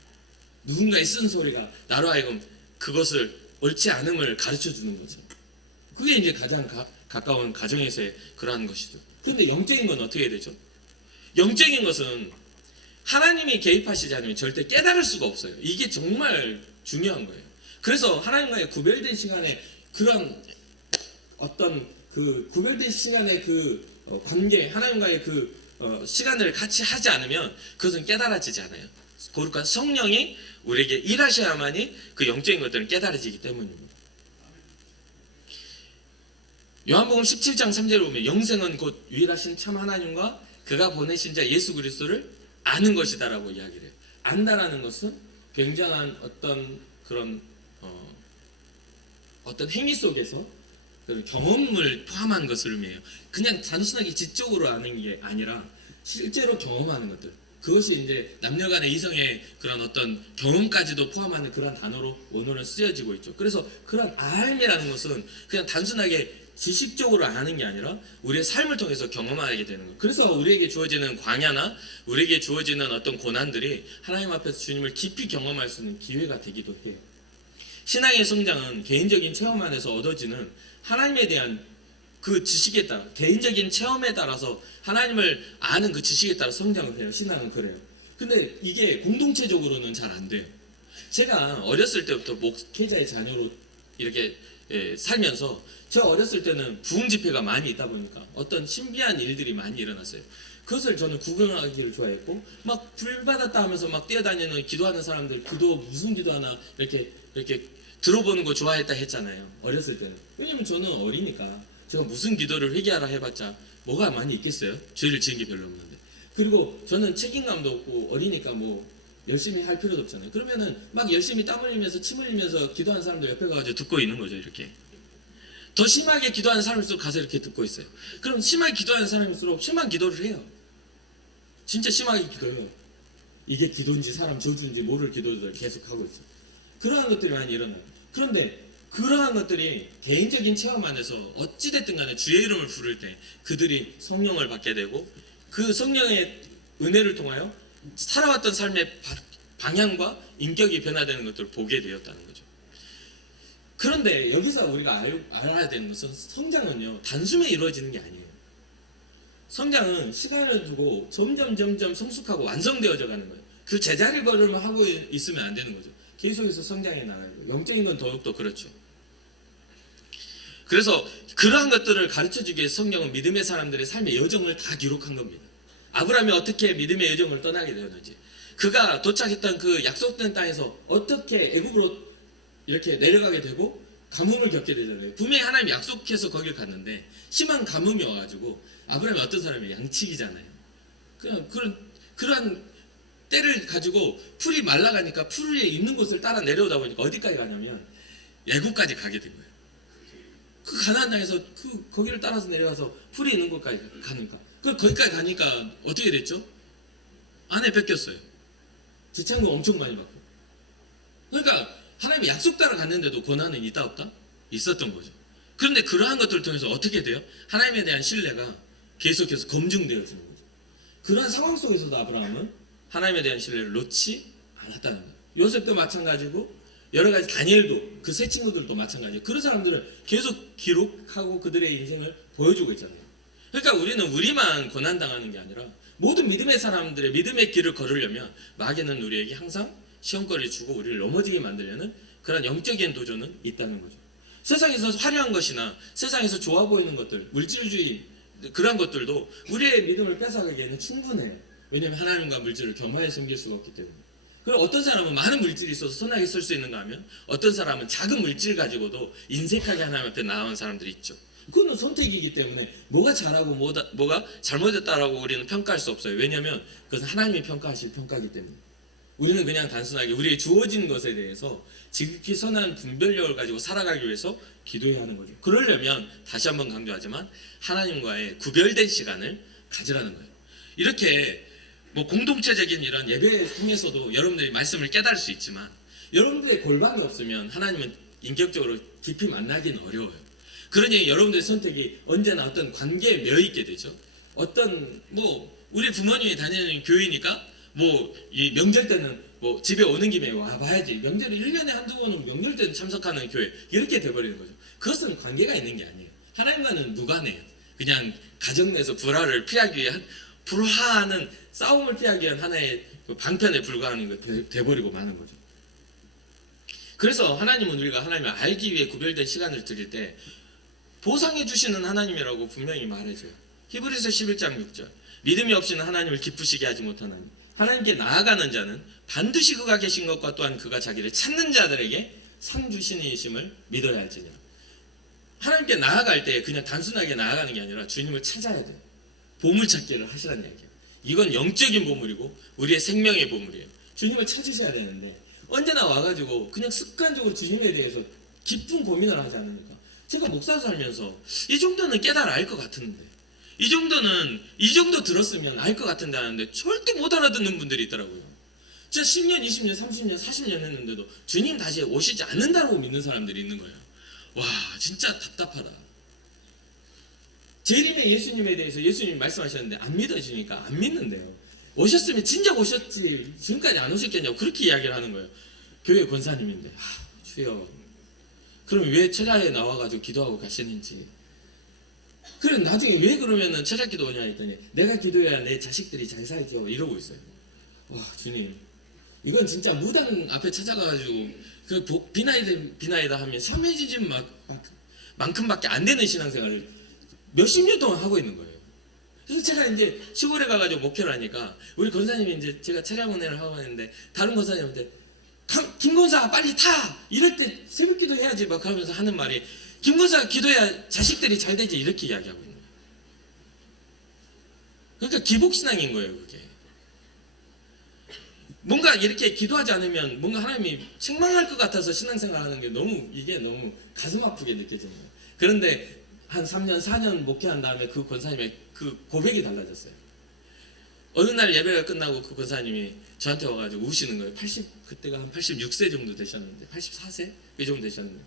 누군가의 쓴소리가 나로 하여금 그것을 옳지 않음을 가르쳐주는 거죠. 그게 이제 가장 가까운 가정에서의 그러한 것이죠. 그런데 영적인 건 어떻게 되죠? 영적인 것은 하나님이 개입하시지 않으면 절대 깨달을 수가 없어요. 이게 정말 중요한 거예요. 그래서 하나님과의 구별된 시간에 그런 어떤 그 구별된 시간의 그 관계, 하나님과의 그 시간을 같이 하지 않으면 그것은 깨달아지지 않아요. 그러니까 성령이 우리에게 일하셔야만이 그 영적인 것들은 깨달아지기 때문입니다. 요한복음 17장 3절을 보면 영생은 곧 유일하신 참 하나님과 그가 보내신 자 예수 그리스도를 아는 것이다라고 이야기를 해요. 안다라는 것은 굉장한 어떤 그런 어떤 행위 속에서 경험을 포함한 것을 의미해요. 그냥 단순하게 지적으로 아는 게 아니라 실제로 경험하는 것들. 그것이 이제 남녀간의 이성의 그런 어떤 경험까지도 포함하는 그런 단어로 원어는 쓰여지고 있죠. 그래서 그런 알미라는 것은 그냥 단순하게 지식적으로 아는 게 아니라 우리의 삶을 통해서 경험하게 되는 거예요. 그래서 우리에게 주어지는 광야나 우리에게 주어지는 어떤 고난들이 하나님 앞에서 주님을 깊이 경험할 수 있는 기회가 되기도 해요. 신앙의 성장은 개인적인 체험 안에서 얻어지는 하나님에 대한 그 지식에 따라, 개인적인 체험에 따라서 하나님을 아는 그 지식에 따라 성장을 해요. 신앙은 그래요. 근데 이게 공동체적으로는 잘 안 돼요. 제가 어렸을 때부터 목회자의 자녀로 이렇게 살면서 제가 어렸을 때는 부흥 집회가 많이 있다 보니까 어떤 신비한 일들이 많이 일어났어요. 그것을 저는 구경하기를 좋아했고 막 불 받았다 하면서 막 뛰어다니는 기도하는 사람들 기도 무슨 기도하나 이렇게 들어보는 거 좋아했다 했잖아요. 어렸을 때는. 왜냐면 저는 어리니까 제가 무슨 기도를 회개하라 해봤자 뭐가 많이 있겠어요? 죄를 지은 게 별로 없는데. 그리고 저는 책임감도 없고 어리니까 뭐 열심히 할 필요도 없잖아요. 그러면은 막 열심히 땀 흘리면서 침 흘리면서 기도하는 사람들 옆에 가가지고 듣고 있는 거죠. 이렇게 더 심하게 기도하는 사람일수록 가서 이렇게 듣고 있어요. 그럼 심하게 기도하는 사람일수록 심한 기도를 해요. 진짜 심하게 기도해요. 이게 기도인지 사람 저주인지 모를 기도를 계속 하고 있어요. 그러한 것들이 많이 일어나요. 그런데 그러한 것들이 개인적인 체험 안에서 어찌됐든 간에 주의 이름을 부를 때 그들이 성령을 받게 되고 그 성령의 은혜를 통하여 살아왔던 삶의 방향과 인격이 변화되는 것들을 보게 되었다는 거죠. 그런데 여기서 우리가 알아야 되는 것은 성장은요 단숨에 이루어지는 게 아니에요. 성장은 시간을 두고 점점 성숙하고 완성되어져 가는 거예요. 그 제자리 걸음을 하고 있으면 안 되는 거죠. 계속해서 성장해 나가는 거예요. 영적인 건 더욱더 그렇죠. 그래서 그러한 것들을 가르쳐주기 위해 성경은 믿음의 사람들의 삶의 여정을 다 기록한 겁니다. 아브라함이 어떻게 믿음의 여정을 떠나게 되었는지, 그가 도착했던 그 약속된 땅에서 어떻게 애굽으로 이렇게 내려가게 되고 가뭄을 겪게 되잖아요. 분명히 하나님이 약속해서 거길 갔는데 심한 가뭄이 와가지고 아브라함이 어떤 사람이에요? 양치기잖아요. 그냥 그러한 때를 가지고 풀이 말라가니까 풀 위에 있는 곳을 따라 내려오다 보니까 어디까지 가냐면 애굽까지 가게 된 거예요. 그 가나안 땅에서 거기를 따라서 내려가서 풀이 있는 곳까지 가니까 거기까지 가니까 어떻게 됐죠? 아내 뺏겼어요. 지창금 엄청 많이 받고. 그러니까 하나님이 약속 따라 갔는데도 고난은 있다 없다? 있었던 거죠. 그런데 그러한 것들을 통해서 어떻게 돼요? 하나님에 대한 신뢰가 계속해서 검증되어지는 거죠. 그러한 상황 속에서도 아브라함은 하나님에 대한 신뢰를 놓지 않았다는 거예요. 요셉도 마찬가지고 여러 가지 다니엘도 그 세 친구들도 마찬가지예요. 그런 사람들은 계속 기록하고 그들의 인생을 보여주고 있잖아요. 그러니까 우리는 우리만 고난당하는 게 아니라 모든 믿음의 사람들의 믿음의 길을 걸으려면 마귀는 우리에게 항상 시험거리를 주고 우리를 넘어지게 만들려는 그런 영적인 도전은 있다는 거죠. 세상에서 화려한 것이나 세상에서 좋아 보이는 것들, 물질주의 그런 것들도 우리의 믿음을 뺏어가기에는 충분해요. 왜냐하면 하나님과 물질을 겸하여 섬길 수가 없기 때문에. 그리고 어떤 사람은 많은 물질이 있어서 선하게 쓸 수 있는가 하면 어떤 사람은 작은 물질 가지고도 인색하게 하나님 앞에 나아온 사람들이 있죠. 그거는 선택이기 때문에 뭐가 잘하고 뭐가 잘못했다라고 우리는 평가할 수 없어요. 왜냐하면 그것은 하나님이 평가하실 평가이기 때문에. 우리는 그냥 단순하게 우리에게 주어진 것에 대해서 지극히 선한 분별력을 가지고 살아가기 위해서 기도해야 하는 거죠. 그러려면 다시 한번 강조하지만 하나님과의 구별된 시간을 가지라는 거예요. 이렇게 뭐 공동체적인 이런 예배 통해서도 여러분들이 말씀을 깨달을 수 있지만 여러분들의 골방이 없으면 하나님은 인격적으로 깊이 만나기는 어려워요. 그러니 여러분들의 선택이 언제나 어떤 관계에 매여 있게 되죠. 어떤 뭐 우리 부모님이 다니는 교회니까 뭐 이 명절 때는 뭐 집에 오는 김에 와봐야지. 명절에 1년에 한두 번은 명절 때는 참석하는 교회 이렇게 돼버리는 거죠. 그것은 관계가 있는 게 아니에요. 하나님과는 무관해요. 그냥 가정 내에서 불화를 피하기 위한 불화하는 싸움을 피하기 위한 하나의 방편에 불과한 거 돼버리고 마는 거죠. 그래서 하나님은 우리가 하나님을 알기 위해 구별된 시간을 드릴 때 보상해 주시는 하나님이라고 분명히 말해줘요. 히브리서 11장 6절 믿음이 없이는 하나님을 기쁘시게 하지 못하나니 하나님께 나아가는 자는 반드시 그가 계신 것과 또한 그가 자기를 찾는 자들에게 상 주시는 이심을 믿어야 할지니라. 하나님께 나아갈 때 그냥 단순하게 나아가는 게 아니라 주님을 찾아야 돼요. 보물찾기를 하시라는 얘기예요. 이건 영적인 보물이고 우리의 생명의 보물이에요. 주님을 찾으셔야 되는데 언제나 와가지고 그냥 습관적으로 주님에 대해서 깊은 고민을 하지 않으니까 제가 목사 살면서 이 정도는 깨달아 알 것 같은데 이 정도 들었으면 알 것 같은데 하는데 절대 못 알아듣는 분들이 있더라고요. 진짜 10년, 20년, 30년, 40년 했는데도 주님 다시 오시지 않는다고 믿는 사람들이 있는 거예요. 와, 진짜 답답하다. 재림의 예수님에 대해서 예수님이 말씀하셨는데 안 믿어지니까 안 믿는데요. 오셨으면 진작 오셨지 지금까지 안 오셨겠냐고 그렇게 이야기를 하는 거예요. 교회 권사님인데 주여 그럼 왜 철야에 나와가지고 기도하고 가시는지. 그래 나중에 왜 그러면은 철야 기도 오냐 했더니 내가 기도해야 내 자식들이 잘 살죠 이러고 있어요. 와 주님 이건 진짜 무당 앞에 찾아가가지고 그 비나이다 하면 삼해지진 만큼밖에 안 되는 신앙생활을 몇십 년 동안 하고 있는 거예요. 그래서 제가 이제 시골에 가가지고 목회를 하니까 우리 권사님이 이제 제가 차량 운행을 하고 있는데 다른 권사님한테 김 권사 빨리 타! 이럴 때 새벽 기도 해야지 막 그러면서 하는 말이 김 권사가 기도해야 자식들이 잘 되지 이렇게 이야기하고 있는 거예요. 그러니까 기복신앙인 거예요 그게. 뭔가 이렇게 기도하지 않으면 뭔가 하나님이 책망할 것 같아서 신앙생활 하는 게 이게 너무 가슴 아프게 느껴지는 거예요. 그런데 한 3년, 4년 목회한 다음에 그 권사님의 그 고백이 달라졌어요. 어느 날 예배가 끝나고 그 권사님이 저한테 와가지고 우시는 거예요. 그때가 한 86세 정도 되셨는데, 84세? 이 정도 되셨는데.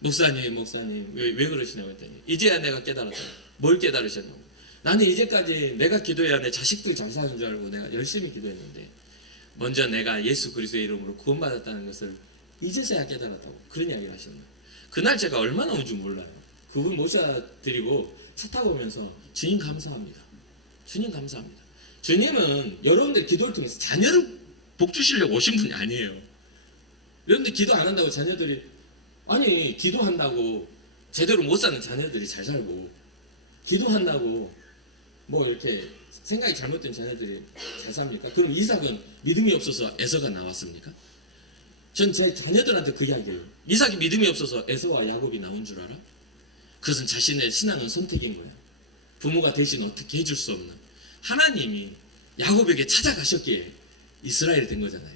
목사님, 왜 그러시냐고 했더니, 이제야 내가 깨달았다. 뭘 깨달으셨냐고. 나는 이제까지 내가 기도해야 내 자식들 잘 사는 줄 알고 내가 열심히 기도했는데, 먼저 내가 예수 그리스도의 이름으로 구원받았다는 것을 이제서야 깨달았다고. 그런 이야기를 하셨는 거예요. 그날 제가 얼마나 온 줄 몰라요. 그분 모셔드리고 차 타고 오면서 주님 감사합니다. 주님 감사합니다. 주님은 여러분들 기도를 통해서 자녀를 복 주시려고 오신 분이 아니에요. 여러분들 기도 안 한다고 자녀들이 아니 기도한다고 제대로 못 사는 자녀들이 잘 살고 기도한다고 뭐 이렇게 생각이 잘못된 자녀들이 잘 삽니까? 그럼 이삭은 믿음이 없어서 에서가 나왔습니까? 전 제 자녀들한테 그 이야기예요. 이삭이 믿음이 없어서 에서와 야곱이 나온 줄 알아? 그것은 자신의 신앙은 선택인 거예요. 부모가 대신 어떻게 해줄 수 없는 하나님이 야곱에게 찾아가셨기에 이스라엘이 된 거잖아요.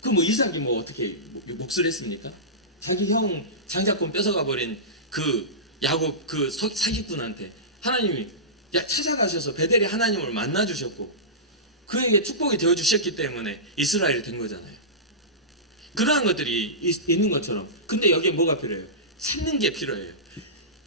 그럼 뭐 이삭이 뭐 어떻게 몫을 했습니까? 자기 형 장자권 뺏어가 버린 그 야곱 그 사기꾼한테 하나님이 찾아가셔서 베델의 하나님을 만나 주셨고 그에게 축복이 되어 주셨기 때문에 이스라엘이 된 거잖아요. 그러한 것들이 있는 것처럼 근데 여기에 뭐가 필요해요? 찾는 게 필요해요.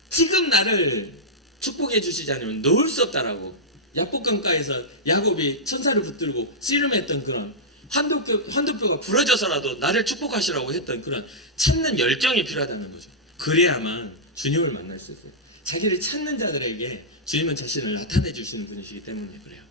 지금 나를 축복해 주시지 않으면 놓을 수 없다라고 약복강가에서 야곱이 천사를 붙들고 씨름했던 그런 환도뼈가 부러져서라도 나를 축복하시라고 했던 그런 찾는 열정이 필요하다는 거죠. 그래야만 주님을 만날 수 있어요. 자기를 찾는 자들에게 주님은 자신을 나타내 주시는 분이시기 때문에 그래요.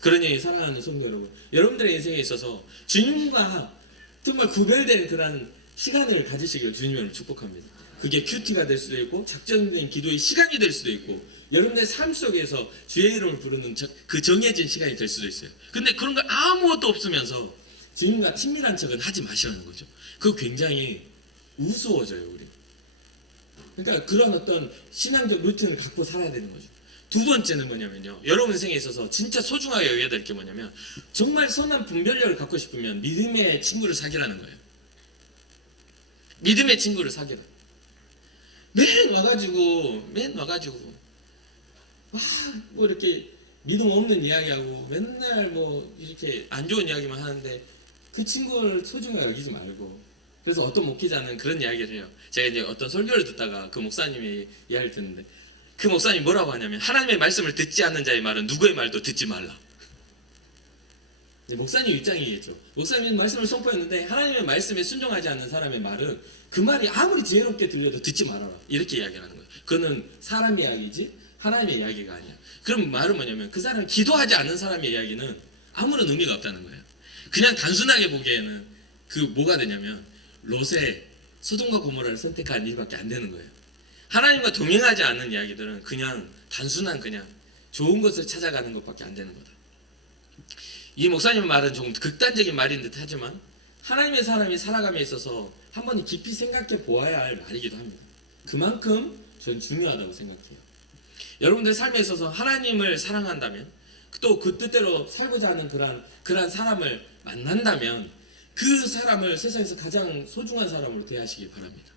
그러니 사랑하는 성도 여러분, 여러분들의 인생에 있어서 주님과 정말 구별된 그런 시간을 가지시기를 주님으로 축복합니다. 그게 큐티가 될 수도 있고 작정된 기도의 시간이 될 수도 있고 여러분의 삶 속에서 주의 이름을 부르는 그 정해진 시간이 될 수도 있어요. 근데 그런 거 아무것도 없으면서 주님과 친밀한 척은 하지 마시라는 거죠. 그거 굉장히 우스워져요 우리. 그러니까 그런 어떤 신앙적 루틴을 갖고 살아야 되는 거죠. 두 번째는 뭐냐면요, 여러분 인생에 있어서 진짜 소중하게 여겨야 될 게 뭐냐면 정말 선한 분별력을 갖고 싶으면 믿음의 친구를 사귀라는 거예요. 믿음의 친구를 사귀라. 맨 와가지고 뭐 이렇게 믿음 없는 이야기하고 맨날 뭐 이렇게 안 좋은 이야기만 하는데 그 친구를 소중하게 여기지 말고. 그래서 어떤 목회자는 그런 이야기를 해요. 제가 이제 어떤 설교를 듣다가 그 목사님의 이야기를 듣는데 그 목사님이 뭐라고 하냐면 하나님의 말씀을 듣지 않는 자의 말은 누구의 말도 듣지 말라. 목사님 입장이겠죠. 목사님이 말씀을 선포했는데 하나님의 말씀에 순종하지 않는 사람의 말은 그 말이 아무리 지혜롭게 들려도 듣지 말아라. 이렇게 이야기를 하는 거예요. 그거는 사람 이야기지 하나님의 이야기가 아니야. 그럼 말은 뭐냐면 그 사람이 기도하지 않는 사람의 이야기는 아무런 의미가 없다는 거예요. 그냥 단순하게 보기에는 그 뭐가 되냐면 롯의 소돔과 고모라를 선택한 일밖에 안 되는 거예요. 하나님과 동행하지 않는 이야기들은 그냥 단순한 그냥 좋은 것을 찾아가는 것밖에 안 되는 거다. 이 목사님 말은 조금 극단적인 말인 듯 하지만 하나님의 사람이 살아감에 있어서 한 번 깊이 생각해 보아야 할 말이기도 합니다. 그만큼 전 중요하다고 생각해요. 여러분들 삶에 있어서 하나님을 사랑한다면 또 그 뜻대로 살고자 하는 그러한 사람을 만난다면 그 사람을 세상에서 가장 소중한 사람으로 대하시기 바랍니다.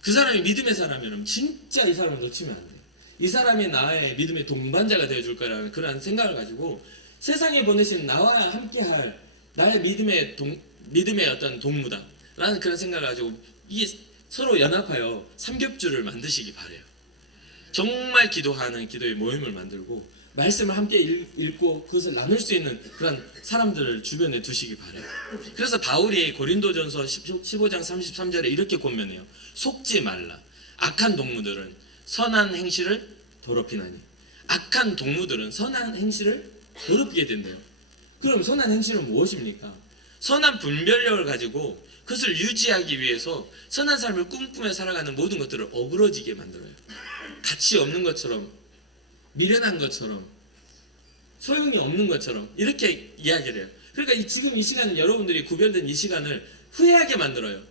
그 사람이 믿음의 사람이라면 진짜 이 사람을 놓치면 안 돼요. 이 사람이 나의 믿음의 동반자가 되어줄 거라는 그런 생각을 가지고 세상에 보내신 나와 함께할 나의 믿음의 어떤 동무다라는 그런 생각을 가지고 이게 서로 연합하여 삼겹줄을 만드시기 바래요. 정말 기도하는 기도의 모임을 만들고 말씀을 함께 읽고 그것을 나눌 수 있는 그런 사람들을 주변에 두시기 바래요. 그래서 바울이 고린도전서 15장 33절에 이렇게 권면해요. 속지 말라. 악한 동무들은 선한 행실을 더럽히나니. 악한 동무들은 선한 행실을 더럽히게 된대요. 그럼 선한 행실은 무엇입니까? 선한 분별력을 가지고 그것을 유지하기 위해서 선한 삶을 꿈꾸며 살아가는 모든 것들을 어그러지게 만들어요. 가치 없는 것처럼, 미련한 것처럼, 소용이 없는 것처럼 이렇게 이야기를 해요. 그러니까 지금 이 시간 여러분들이 구별된 이 시간을 후회하게 만들어요.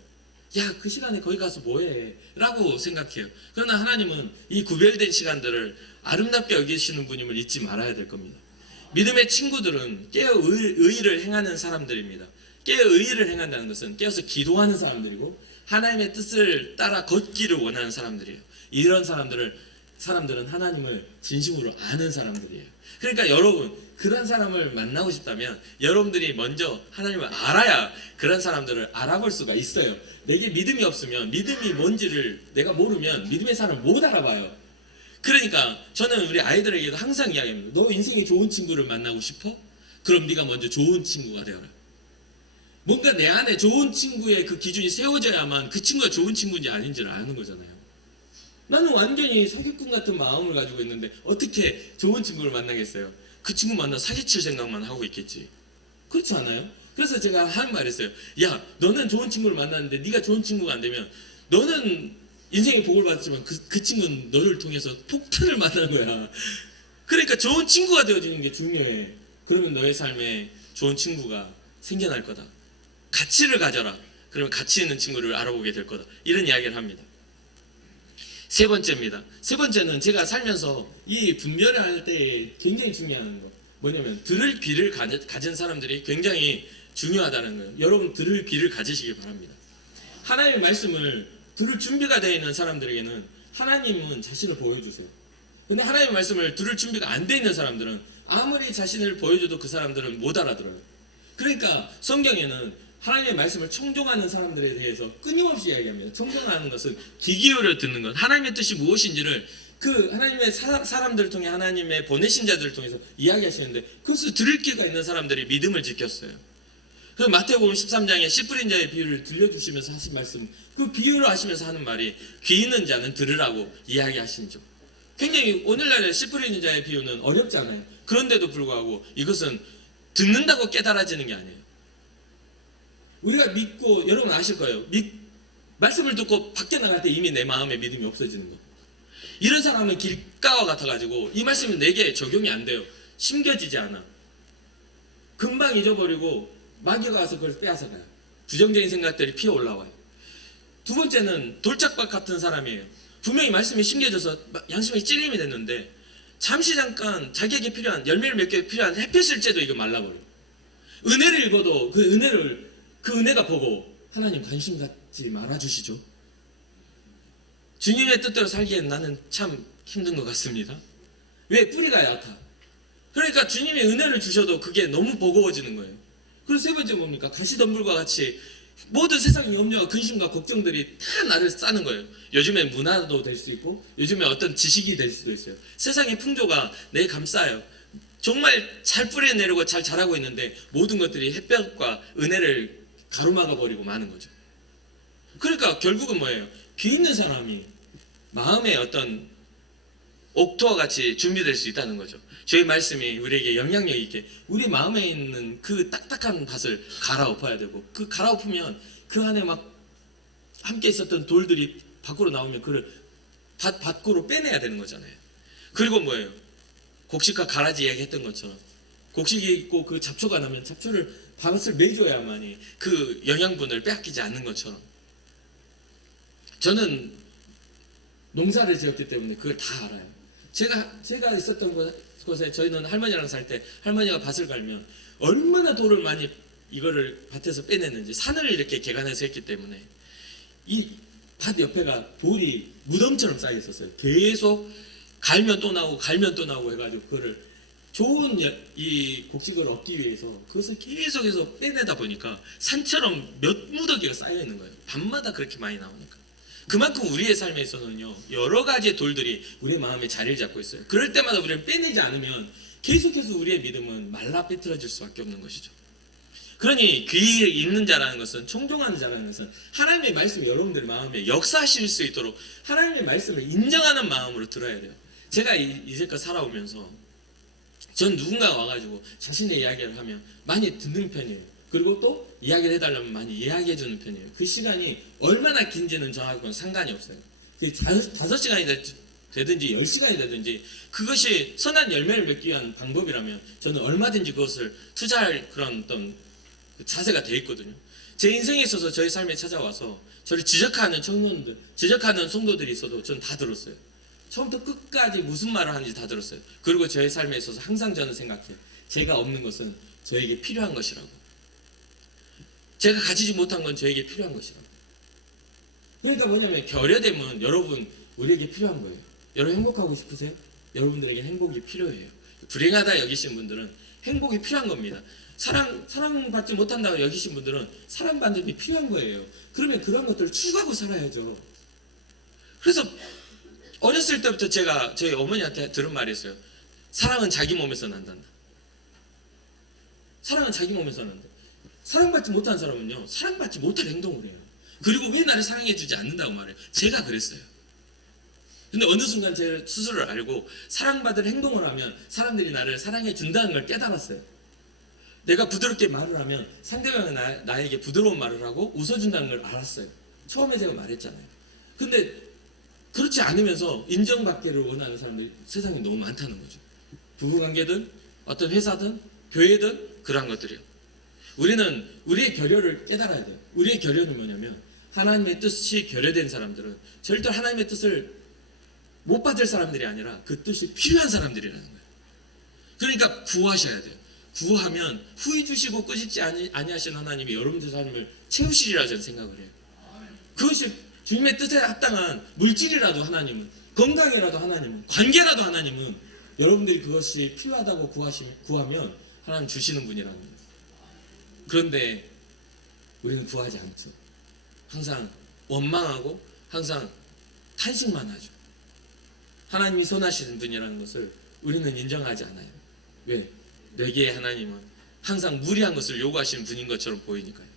야, 그 시간에 거기 가서 뭐해? 라고 생각해요. 그러나 하나님은 이 구별된 시간들을 아름답게 여기시는 분임을 잊지 말아야 될 겁니다. 믿음의 친구들은 깨어 의의를 행하는 사람들입니다. 깨어 의의를 행한다는 것은 깨어서 기도하는 사람들이고 하나님의 뜻을 따라 걷기를 원하는 사람들이에요. 이런 사람들은 하나님을 진심으로 아는 사람들이에요. 그러니까 여러분, 그런 사람을 만나고 싶다면 여러분들이 먼저 하나님을 알아야 그런 사람들을 알아볼 수가 있어요. 내게 믿음이 없으면, 믿음이 뭔지를 내가 모르면 믿음의 사람을 못 알아봐요. 그러니까 저는 우리 아이들에게도 항상 이야기합니다. 너 인생에 좋은 친구를 만나고 싶어? 그럼 네가 먼저 좋은 친구가 되어라. 뭔가 내 안에 좋은 친구의 그 기준이 세워져야만 그 친구가 좋은 친구인지 아닌지를 아는 거잖아요. 나는 완전히 사기꾼 같은 마음을 가지고 있는데 어떻게 좋은 친구를 만나겠어요? 그 친구 만나 사기칠 생각만 하고 있겠지. 그렇지 않아요? 그래서 제가 한 말이 있어요. 야, 너는 좋은 친구를 만났는데 네가 좋은 친구가 안 되면 너는 인생의 복을 받았지만 그 친구는 너를 통해서 폭탄을 만나는 거야. 그러니까 좋은 친구가 되어주는 게 중요해. 그러면 너의 삶에 좋은 친구가 생겨날 거다. 가치를 가져라. 그러면 가치 있는 친구를 알아보게 될 거다. 이런 이야기를 합니다. 세 번째입니다. 세 번째는 제가 살면서 이 분별을 할 때 굉장히 중요한 거 뭐냐면 들을 귀를 가진 사람들이 굉장히 중요하다는 거예요. 여러분 들을 귀를 가지시기 바랍니다. 하나님의 말씀을 들을 준비가 되어 있는 사람들에게는 하나님은 자신을 보여주세요. 근데 하나님의 말씀을 들을 준비가 안 되어 있는 사람들은 아무리 자신을 보여줘도 그 사람들은 못 알아들어요. 그러니까 성경에는 하나님의 말씀을 청종하는 사람들에 대해서 끊임없이 이야기합니다. 청종하는 것은 귀 기울여 듣는 것, 하나님의 뜻이 무엇인지를 그 하나님의 사람들을 통해 하나님의 보내신 자들을 통해서 이야기하시는데 그것을 들을 귀가 있는 사람들이 믿음을 지켰어요. 그 마태복음 13장에 씨 뿌린 자의 비유를 들려주시면서 하신 말씀, 그 비유를 하시면서 하는 말이 귀 있는 자는 들으라고 이야기하시죠. 굉장히 오늘날의 씨 뿌리는 자의 비유는 어렵잖아요. 그런데도 불구하고 이것은 듣는다고 깨달아지는 게 아니에요. 우리가 믿고 여러분 아실 거예요. 말씀을 듣고 밖에 나갈 때 이미 내 마음에 믿음이 없어지는 거. 이런 사람은 길가와 같아가지고 이 말씀은 내게 적용이 안 돼요. 심겨지지 않아. 금방 잊어버리고 마귀가 와서 그걸 빼앗아가요. 부정적인 생각들이 피어 올라와요. 두 번째는 돌짝박 같은 사람이에요. 분명히 말씀이 심겨져서 양심에 찔림이 됐는데 잠시 잠깐 자기에게 필요한 열매를 맺기 필요한 햇빛을 쬐도 이거 말라버려요. 은혜를 읽어도 그 은혜가 보고 하나님 관심 갖지 말아주시죠. 주님의 뜻대로 살기엔 나는 참 힘든 것 같습니다. 왜? 뿌리가 얕아. 그러니까 주님의 은혜를 주셔도 그게 너무 버거워지는 거예요. 그리고 세 번째 뭡니까? 가시덤불과 같이 모든 세상의 염려와 근심과 걱정들이 다 나를 싸는 거예요. 요즘엔 문화도 될 수 있고 요즘에 어떤 지식이 될 수도 있어요. 세상의 풍조가 내 감싸요. 정말 잘 뿌려내려고 잘 자라고 있는데 모든 것들이 햇볕과 은혜를 가로막아 버리고 마는 거죠. 그러니까 결국은 뭐예요? 귀 있는 사람이 마음의 어떤 옥토와 같이 준비될 수 있다는 거죠. 저희 말씀이 우리에게 영향력 있게 우리 마음에 있는 그 딱딱한 밭을 갈아엎어야 되고 그 갈아엎으면 그 안에 막 함께 있었던 돌들이 밖으로 나오면 그를 밭 밖으로 빼내야 되는 거잖아요. 그리고 뭐예요? 곡식과 가라지 이야기했던 것처럼 곡식이 있고 그 잡초가 나면 잡초를 밭을 매줘야만이 그 영양분을 빼앗기지 않는 것처럼 저는 농사를 지었기 때문에 그걸 다 알아요. 제가 있었던 곳에 저희는 할머니랑 살 때 할머니가 밭을 갈면 얼마나 돌을 많이 이거를 밭에서 빼냈는지, 산을 이렇게 개간해서 했기 때문에 이 밭 옆에가 돌이 무덤처럼 쌓여 있었어요. 계속 갈면 또 나오고 갈면 또 나오고 해가지고 그거를 좋은 이 곡식을 얻기 위해서 그것을 계속해서 빼내다 보니까 산처럼 몇 무더기가 쌓여 있는 거예요. 밤마다 그렇게 많이 나오니까. 그만큼 우리의 삶에 있어서는요, 여러 가지의 돌들이 우리의 마음에 자리를 잡고 있어요. 그럴 때마다 우리는 빼내지 않으면 계속해서 우리의 믿음은 말라 삐뚤어질 수밖에 없는 것이죠. 그러니 귀에 있는 자라는 것은, 청종하는 자라는 것은 하나님의 말씀이 여러분들 마음에 역사하실 수 있도록 하나님의 말씀을 인정하는 마음으로 들어야 돼요. 제가 이제껏 살아오면서 전 누군가 와가지고 자신의 이야기를 하면 많이 듣는 편이에요. 그리고 또 이야기를 해달라면 많이 이야기해 주는 편이에요. 그 시간이 얼마나 긴지는 저하고는 상관이 없어요. 5시간이 되든지 10시간이 되든지 그것이 선한 열매를 맺기 위한 방법이라면 저는 얼마든지 그것을 투자할 그런 어떤 자세가 돼 있거든요. 제 인생에 있어서 저희 삶에 찾아와서 저를 지적하는 청년들, 지적하는 성도들이 있어도 저는 다 들었어요. 처음부터 끝까지 무슨 말을 하는지 다 들었어요. 그리고 저의 삶에 있어서 항상 저는 생각해요. 제가 없는 것은 저에게 필요한 것이라고. 제가 가지지 못한 건 저에게 필요한 것이라고. 그러니까 뭐냐면 결여됨은 여러분 우리에게 필요한 거예요. 여러분 행복하고 싶으세요? 여러분들에게 행복이 필요해요. 불행하다 여기신 분들은 행복이 필요한 겁니다. 사랑받지 못한다고 여기신 분들은 사랑받는 게 필요한 거예요. 그러면 그런 것들을 추구하고 살아야죠. 그래서 어렸을 때부터 제가 저희 어머니한테 들은 말이 있어요. 사랑은 자기 몸에서 난단다. 사랑은 자기 몸에서 난다. 사랑받지 못한 사람은요, 사랑받지 못할 행동을 해요. 그리고 왜 나를 사랑해주지 않는다고 말해요. 제가 그랬어요. 근데 어느 순간 제 스스로를 알고 사랑받을 행동을 하면 사람들이 나를 사랑해준다는 걸 깨달았어요. 내가 부드럽게 말을 하면 상대방은 나에게 부드러운 말을 하고 웃어준다는 걸 알았어요. 처음에 제가 말했잖아요. 근데 그렇지 않으면서 인정받기를 원하는 사람들이 세상에 너무 많다는 거죠. 부부관계든 어떤 회사든 교회든 그러한 것들이요. 우리는 우리의 결여를 깨달아야 돼요. 우리의 결여는 뭐냐면 하나님의 뜻이 결여된 사람들은 절대 하나님의 뜻을 못 받을 사람들이 아니라 그 뜻이 필요한 사람들이라는 거예요. 그러니까 구하셔야 돼요. 구하면 후히 주시고 꾸짖지 아니하신 하나님이 여러분들 삶을 채우시리라 저는 생각을 해요. 그것이 주님의 뜻에 합당한 물질이라도 하나님은, 건강이라도 하나님은, 관계라도 하나님은 여러분들이 그것이 필요하다고 구하면 하나님 주시는 분이라는 거예요. 그런데 우리는 구하지 않죠. 항상 원망하고 항상 탄식만 하죠. 하나님이 선하시는 분이라는 것을 우리는 인정하지 않아요. 왜? 내게 하나님은 항상 무리한 것을 요구하시는 분인 것처럼 보이니까요.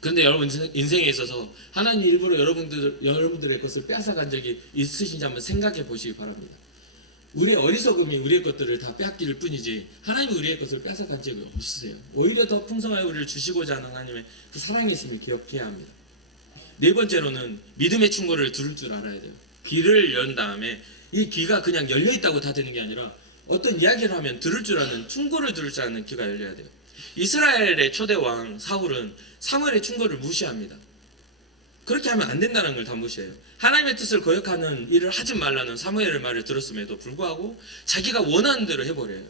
그런데 여러분 인생에 있어서 하나님 일부러 여러분들의 것을 뺏어간 적이 있으신지 한번 생각해 보시기 바랍니다. 우리의 어리석음이 우리의 것들을 다 빼앗길 뿐이지 하나님이 우리의 것을 뺏어간 적이 없으세요. 오히려 더 풍성하게 우리를 주시고자 하는 하나님의 그 사랑의 힘을 기억해야 합니다. 네 번째로는 믿음의 충고를 들을 줄 알아야 돼요. 귀를 연 다음에 이 귀가 그냥 열려있다고 다 되는 게 아니라 어떤 이야기를 하면 들을 줄 아는, 충고를 들을 줄 아는 귀가 열려야 돼요. 이스라엘의 초대 왕 사울은 사무엘의 충고를 무시합니다. 그렇게 하면 안 된다는 걸 다 무시해요. 하나님의 뜻을 거역하는 일을 하지 말라는 사무엘의 말을 들었음에도 불구하고 자기가 원하는 대로 해버려요.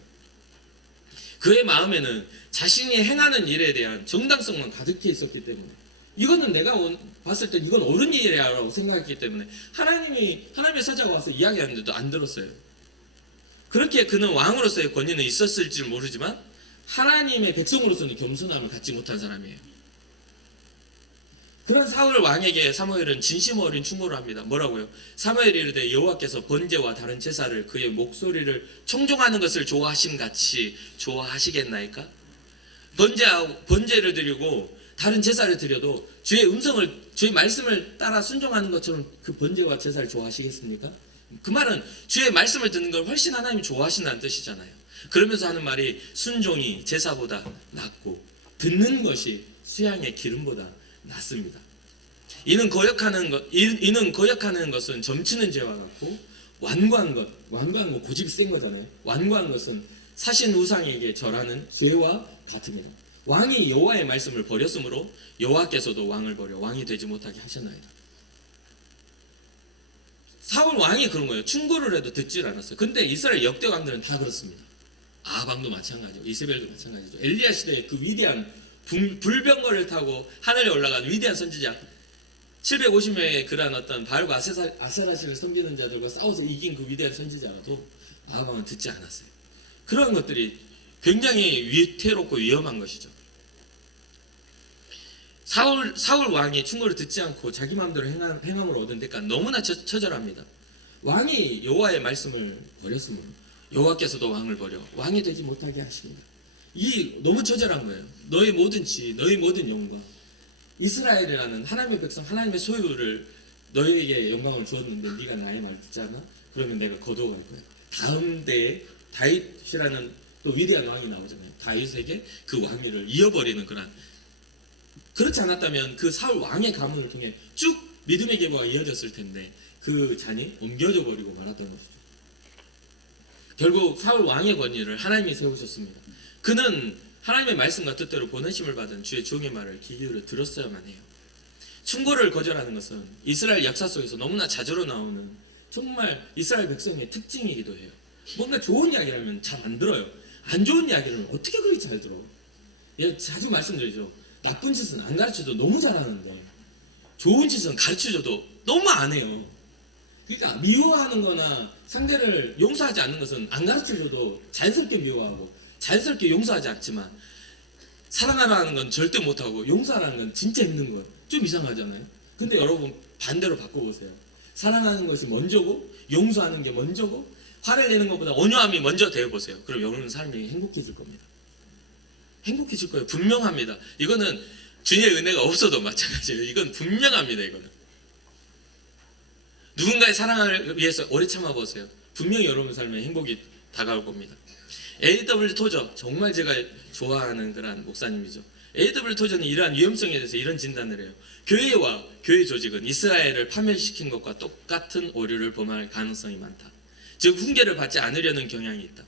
그의 마음에는 자신이 행하는 일에 대한 정당성만 가득해 있었기 때문에, 이거는 내가 봤을 때 이건 옳은 일이야 라고 생각했기 때문에 하나님의 사자가 와서 이야기하는데도 안 들었어요. 그렇게 그는 왕으로서의 권위는 있었을지 모르지만 하나님의 백성으로서는 겸손함을 갖지 못한 사람이에요. 그런 사울 왕에게 사무엘은 진심 어린 충고를 합니다. 뭐라고요? 사무엘이 이르되 여호와께서 번제와 다른 제사를 그의 목소리를 청종하는 것을 좋아하심같이 좋아하시겠나이까? 번제를 드리고 다른 제사를 드려도 주의 말씀을 따라 순종하는 것처럼 그 번제와 제사를 좋아하시겠습니까? 그 말은 주의 말씀을 듣는 걸 훨씬 하나님이 좋아하신다는 뜻이잖아요. 그러면서 하는 말이 순종이 제사보다 낫고 듣는 것이 수양의 기름보다 낫습니다. 이는 거역하는 것은 점치는 죄와 같고 완고한 것 고집이 센 거잖아요. 완고한 것은 사신 우상에게 절하는 죄와 같으니라. 왕이 여호와의 말씀을 버렸으므로 여호와께서도 왕을 버려 왕이 되지 못하게 하셨나이다. 사울 왕이 그런 거예요. 충고를 해도 듣질 않았어요. 근데 이스라엘 역대 왕들은 다 그렇습니다. 아합도 마찬가지고 이세벨도 마찬가지죠. 엘리야 시대에 그 위대한 불병거를 타고 하늘에 올라간 위대한 선지자 750명의 그러한 어떤 바알과 아세라신을 섬기는 자들과 싸워서 이긴 그 위대한 선지자라도 아합은 듣지 않았어요. 그런 것들이 굉장히 위태롭고 위험한 것이죠. 사울 왕이 충고를 듣지 않고 자기 마음대로 행함을 얻은 데까지 너무나 처절합니다. 왕이 여호와의 말씀을 버렸으므로 여호와께서도 왕을 버려 왕이 되지 못하게 하십니다. 이 너무 처절한 거예요. 너의 모든 지, 너의 모든 영광, 이스라엘이라는 하나님의 백성, 하나님의 소유를 너에게 영광을 주었는데 네가 나의 말 듣지 않아? 그러면 내가 거두어갈 거야. 다음 때에 다윗이라는 또 위대한 왕이 나오잖아요. 다윗에게 그 왕위를 이어버리는 그렇지 않았다면 그 사울 왕의 가문을 통해 쭉 믿음의 계보가 이어졌을 텐데 그 잔이 옮겨져 버리고 말았던 것이죠. 결국 사울 왕의 권위를 하나님이 세우셨습니다. 그는 하나님의 말씀과 뜻대로 보내심을 받은 주의 종의 말을 귀 기울여 들었어야만 해요. 충고를 거절하는 것은 이스라엘 역사 속에서 너무나 자주로 나오는 정말 이스라엘 백성의 특징이기도 해요. 뭔가 좋은 이야기를 하면 잘 안 들어요. 안 좋은 이야기를 어떻게 그렇게 잘 들어? 자주 말씀드리죠. 나쁜 짓은 안 가르쳐도 너무 잘하는데 좋은 짓은 가르쳐줘도 너무 안 해요. 그러니까 미워하는 거나 상대를 용서하지 않는 것은 안 가르쳐줘도 자연스럽게 미워하고 자연스럽게 용서하지 않지만 사랑하라는 건 절대 못하고 용서하라는 건 진짜 힘든 거예요. 좀 이상하잖아요. 근데 여러분 반대로 바꿔보세요. 사랑하는 것이 먼저고 용서하는 게 먼저고 화를 내는 것보다 온유함이 먼저 되어보세요. 그럼 여러분 삶이 행복해질 겁니다. 행복해질 거예요. 분명합니다. 이거는 주님의 은혜가 없어도 마찬가지예요. 이건 분명합니다. 이거는 누군가의 사랑을 위해서 오래 참아보세요. 분명히 여러분 삶에 행복이 다가올 겁니다. A.W. 토저, 정말 제가 좋아하는 그런 목사님이죠. A.W. 토저는 이러한 위험성에 대해서 이런 진단을 해요. 교회와 교회 조직은 이스라엘을 파멸시킨 것과 똑같은 오류를 범할 가능성이 많다. 즉 훈계를 받지 않으려는 경향이 있다.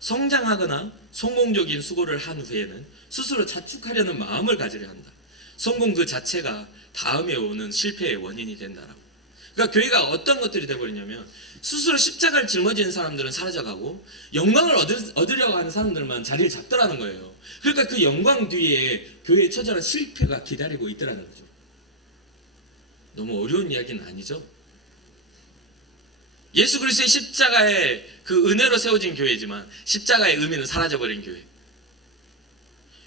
성장하거나 성공적인 수고를 한 후에는 스스로 자축하려는 마음을 가지려 한다. 성공 그 자체가 다음에 오는 실패의 원인이 된다라고. 그러니까 교회가 어떤 것들이 되어버리냐면 스스로 십자가를 짊어지는 사람들은 사라져가고 영광을 얻으려고 하는 사람들만 자리를 잡더라는 거예요. 그러니까 그 영광 뒤에 교회의 처절한 실패가 기다리고 있더라는 거죠. 너무 어려운 이야기는 아니죠. 예수 그리스도의 십자가의 그 은혜로 세워진 교회지만 십자가의 의미는 사라져버린 교회.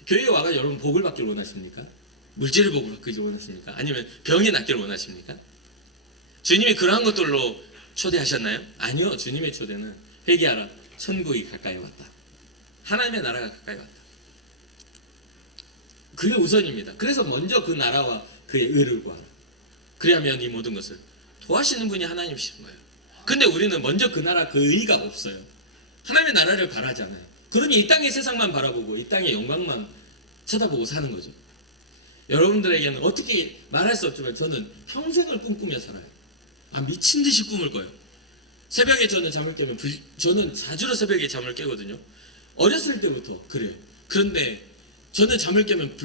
교회에 와가 여러분 복을 받기를 원하십니까? 물질의 복을 받기를 원하십니까? 아니면 병이 낫기를 원하십니까? 주님이 그러한 것들로 초대하셨나요? 아니요. 주님의 초대는 회개하라. 천국이 가까이 왔다. 하나님의 나라가 가까이 왔다. 그게 우선입니다. 그래서 먼저 그 나라와 그의 의를 구하라. 그래야면 이 모든 것을 도와주시는 분이 하나님이신 거예요. 근데 우리는 먼저 그 나라 그 의가 없어요. 하나님의 나라를 바라잖아요. 그러니 이 땅의 세상만 바라보고 이 땅의 영광만 쳐다보고 사는 거죠. 여러분들에게는 어떻게 말할 수 없지만 저는 평생을 꿈꾸며 살아요. 미친 듯이 꿈을 꿔요. 새벽에 저는 잠을 깨면 저는 자주로 새벽에 잠을 깨거든요. 어렸을 때부터 그래요. 그런데 저는 잠을 깨면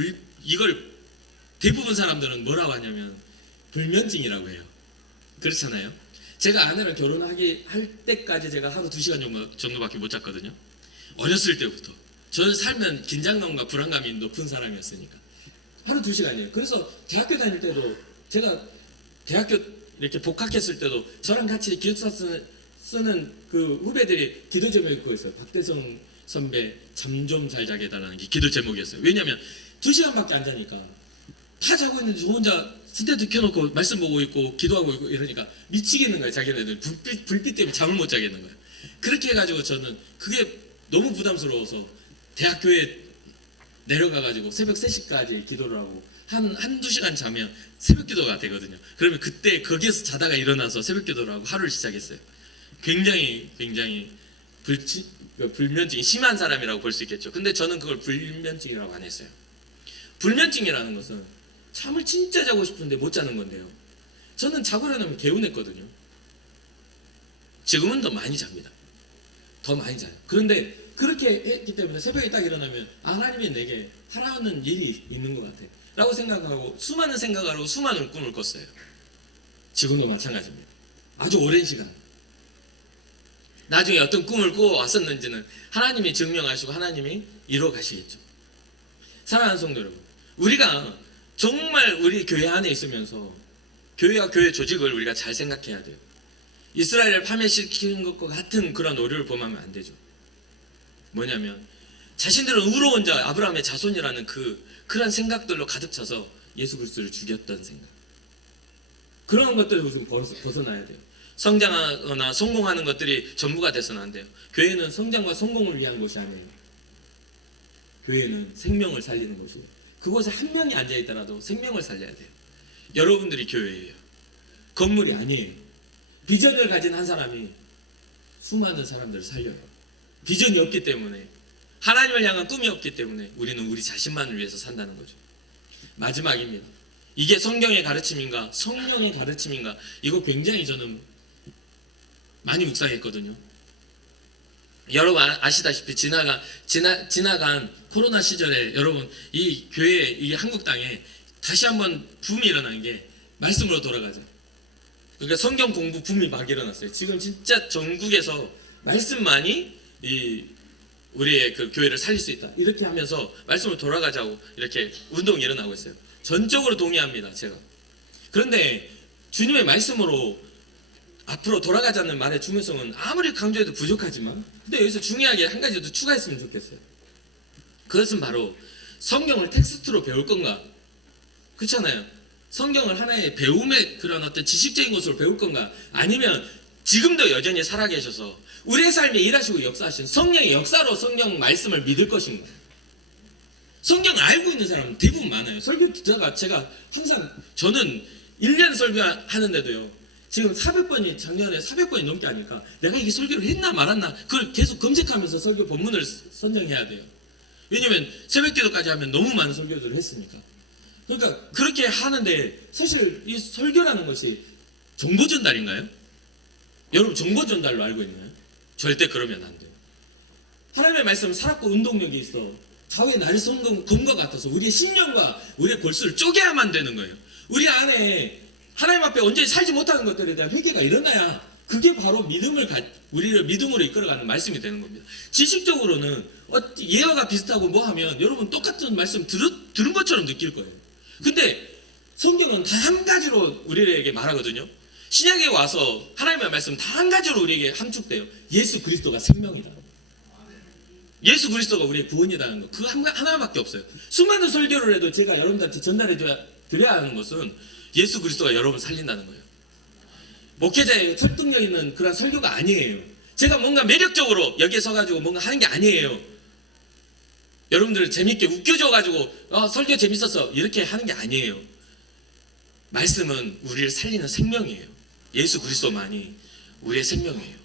이걸 대부분 사람들은 뭐라고 하냐면 불면증이라고 해요. 그렇잖아요. 제가 아내랑 결혼하기 할 때까지 제가 하루 2시간 정도밖에 못 잤거든요. 어렸을 때부터. 저는 살면 긴장감과 불안감이 높은 사람이었으니까. 하루 2시간이에요. 그래서 대학교 다닐 때도 제가 대학교 이렇게 복학했을 때도 저랑 같이 기숙사 쓰는 그 후배들이 기도 제목이 그거 있어요. 박대성 선배 잠 좀 잘 자게 해달라는 게 기도 제목이었어요. 왜냐면 2시간밖에 안 자니까 다 자고 있는데 저 혼자 스테드 켜놓고 말씀 보고 있고 기도하고 있고 이러니까 미치겠는 거예요. 자기네들 불빛 때문에 잠을 못 자겠는 거예요. 그렇게 해가지고 저는 그게 너무 부담스러워서 대학교에 내려가가지고 새벽 3시까지 기도를 하고 한두 시간 자면 새벽 기도가 되거든요. 그러면 그때 거기에서 자다가 일어나서 새벽 기도를 하고 하루를 시작했어요. 굉장히 불면증이 심한 사람이라고 볼 수 있겠죠. 근데 저는 그걸 불면증이라고 안 했어요. 불면증이라는 것은 잠을 진짜 자고 싶은데 못 자는 건데요. 저는 자고 일어나면 개운했거든요. 지금은 더 많이 잡니다. 더 많이 자요. 그런데 그렇게 했기 때문에 새벽에 딱 일어나면 하나님이 내게 하라는 일이 있는 것 같아 라고 생각하고 수많은 생각을 하고 수많은 꿈을 꿨어요. 지금도 마찬가지입니다. 아주 오랜 시간. 나중에 어떤 꿈을 꾸어왔었는지는 하나님이 증명하시고 하나님이 이루어 가시겠죠. 사랑하는 성도 여러분, 우리가 정말 우리 교회 안에 있으면서 교회와 교회 조직을 우리가 잘 생각해야 돼요. 이스라엘을 파멸시키는 것과 같은 그런 오류를 범하면 안 되죠. 뭐냐면 자신들은 의로운 자 아브라함의 자손이라는 그런 생각들로 가득 차서 예수 그리스도를 죽였던 생각. 그런 것들을 우선 벗어나야 돼요. 성장하거나 성공하는 것들이 전부가 돼서는 안 돼요. 교회는 성장과 성공을 위한 곳이 아니에요. 교회는 생명을 살리는 곳이에요. 그곳에 한 명이 앉아있더라도 생명을 살려야 돼요. 여러분들이 교회예요. 건물이 아니에요. 비전을 가진 한 사람이 수많은 사람들을 살려요. 비전이 없기 때문에, 하나님을 향한 꿈이 없기 때문에 우리는 우리 자신만을 위해서 산다는 거죠. 마지막입니다. 이게 성경의 가르침인가 성령의 가르침인가, 이거 굉장히 저는 많이 묵상했거든요. 여러분 아시다시피 지나간 코로나 시절에 여러분 이 교회, 이 한국 땅에 다시 한번 붐이 일어난 게 말씀으로 돌아가죠. 그러니까 성경 공부 붐이 막 일어났어요. 지금 진짜 전국에서 말씀만이 우리의 그 교회를 살릴 수 있다, 이렇게 하면서 말씀으로 돌아가자고 이렇게 운동이 일어나고 있어요. 전적으로 동의합니다, 제가. 그런데 주님의 말씀으로 앞으로 돌아가자는 말의 중요성은 아무리 강조해도 부족하지만, 근데 여기서 중요하게 한 가지 더 추가했으면 좋겠어요. 그것은 바로 성경을 텍스트로 배울 건가? 그렇잖아요. 성경을 하나의 배움의 그런 어떤 지식적인 것으로 배울 건가? 아니면 지금도 여전히 살아계셔서 우리의 삶에 일하시고 역사하신 성령의 역사로 성경 말씀을 믿을 것인가? 성경 알고 있는 사람은 대부분 많아요. 설교 듣다가 제가 항상, 저는 1년 설교하는데도요, 지금 400번이, 작년에 400번이 넘게 하니까 내가 이게 설교를 했나 말았나 그걸 계속 검색하면서 설교 본문을 선정해야 돼요. 왜냐면 새벽기도까지 하면 너무 많은 설교들을 했으니까. 그러니까 그렇게 하는데, 사실 이 설교라는 것이 정보 전달인가요? 여러분 정보 전달로 알고 있나요? 절대 그러면 안 돼요. 하나님의 말씀은 살았고 운동력이 있어 좌우에 날이 선 검과 같아서 우리의 심령과 우리의 골수를 쪼개야만 되는 거예요. 우리 안에 하나님 앞에 온전히 살지 못하는 것들에 대한 회개가 일어나야 그게 바로 우리를 믿음으로 이끌어가는 말씀이 되는 겁니다. 지식적으로는 예화가 비슷하고 뭐 하면 여러분 똑같은 말씀 들은 것처럼 느낄 거예요. 근데 성경은 단 한 가지로 우리에게 말하거든요. 신약에 와서 하나님의 말씀 단 한 가지로 우리에게 함축돼요. 예수 그리스도가 생명이다. 예수 그리스도가 우리의 구원이라는 거, 그거 하나밖에 없어요. 수많은 설교를 해도 제가 여러분들한테 드려야 하는 것은 예수 그리스도가 여러분 살린다는 거예요. 목회자의 설득력 있는 그런 설교가 아니에요. 제가 뭔가 매력적으로 여기에 서가지고 뭔가 하는 게 아니에요. 여러분들 재밌게 웃겨줘가지고 설교 재밌었어 이렇게 하는 게 아니에요. 말씀은 우리를 살리는 생명이에요. 예수 그리스도만이 우리의 생명이에요.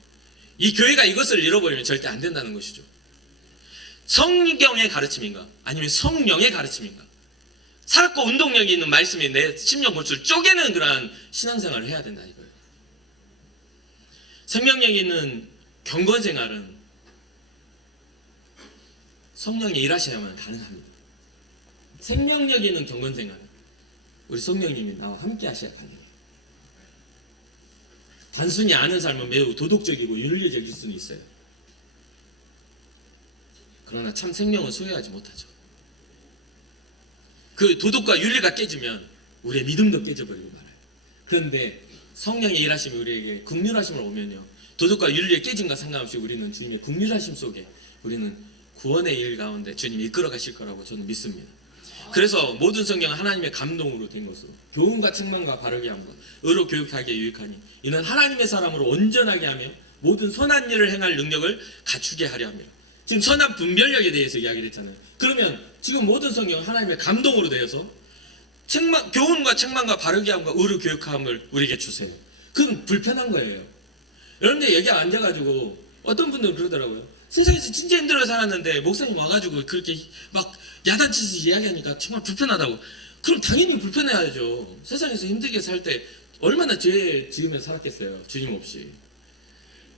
이 교회가 이것을 잃어버리면 절대 안 된다는 것이죠. 성경의 가르침인가 아니면 성령의 가르침인가, 살았고 운동력이 있는 말씀이 내 심령 골수를 쪼개는 그러한 신앙생활을 해야 된다 이거예요. 생명력이 있는 경건생활은 성령이 일하셔야만 가능합니다. 생명력이 있는 경건생활은 우리 성령님이 나와 함께 하셔야 가능해요. 단순히 아는 삶은 매우 도덕적이고 윤리적일 수는 있어요. 그러나 참 생명은 소유하지 못하죠. 그 도덕과 윤리가 깨지면 우리의 믿음도 깨져버리고 말아요. 그런데 성령의 일하심이 우리에게 긍휼하심을 오면요, 도덕과 윤리의 깨짐과 상관없이 우리는 주님의 긍휼하심 속에 우리는 구원의 일 가운데 주님이 이끌어 가실 거라고 저는 믿습니다. 그래서 모든 성경은 하나님의 감동으로 된 것으로 교훈과 책망과 바르게 함과 의로 교육하기에 유익하니 이는 하나님의 사람으로 온전하게 하며 모든 선한 일을 행할 능력을 갖추게 하려 합니다. 지금 선한 분별력에 대해서 이야기를 했잖아요. 그러면 지금 모든 성경은 하나님의 감동으로 되어서 교훈과 책망과 바르게 함과 의로 교육함을 우리에게 주세요. 그건 불편한 거예요. 여러분들 여기 앉아가지고 어떤 분들은 그러더라고요. 세상에서 진짜 힘들어 살았는데 목사님 와가지고 그렇게 막 야단치듯이 이야기하니까 정말 불편하다고. 그럼 당연히 불편해야죠. 세상에서 힘들게 살 때 얼마나 죄 지으면서 살았겠어요, 주님 없이.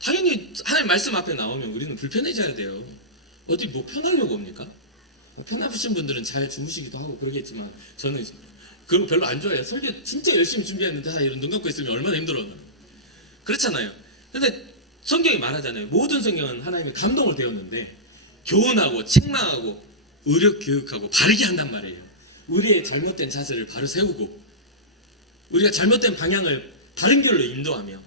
당연히 하나님 말씀 앞에 나오면 우리는 불편해져야 돼요. 어디 뭐 편하려고 옵니까? 편하신 분들은 잘 주무시기도 하고 그러겠지만 저는 그런 거 별로 안 좋아해요. 설교 진짜 열심히 준비했는데 이런 눈 감고 있으면 얼마나 힘들어요. 그렇잖아요. 근데 성경이 말하잖아요. 모든 성경은 하나님의 감동을 되었는데 교훈하고 책망하고 의력 교육하고 바르게 한단 말이에요. 우리의 잘못된 자세를 바로 세우고 우리가 잘못된 방향을 다른 길로 인도하며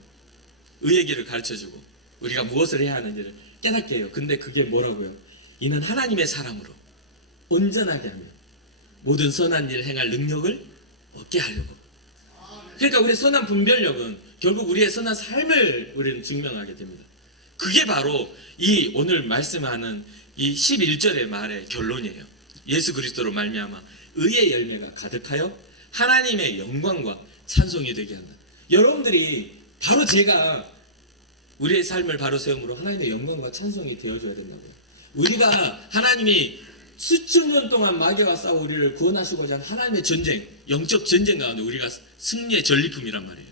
의의 길을 가르쳐주고 우리가 무엇을 해야 하는지를 깨닫게 해요. 근데 그게 뭐라고요? 이는 하나님의 사람으로 온전하게 하며 모든 선한 일을 행할 능력을 얻게 하려고. 그러니까 우리의 선한 분별력은 결국 우리의 선한 삶을 우리는 증명하게 됩니다. 그게 바로 이 오늘 말씀하는 이 11절의 말의 결론이에요. 예수 그리스도로 말미암아 의의 열매가 가득하여 하나님의 영광과 찬송이 되게 한다. 여러분들이 바로 제가 우리의 삶을 바로 세움으로 하나님의 영광과 찬송이 되어줘야 된다고요. 우리가 하나님이 수천 년 동안 마귀와 싸워 우리를 구원하시고자 한 하나님의 전쟁, 영적 전쟁 가운데 우리가 승리의 전리품이란 말이에요.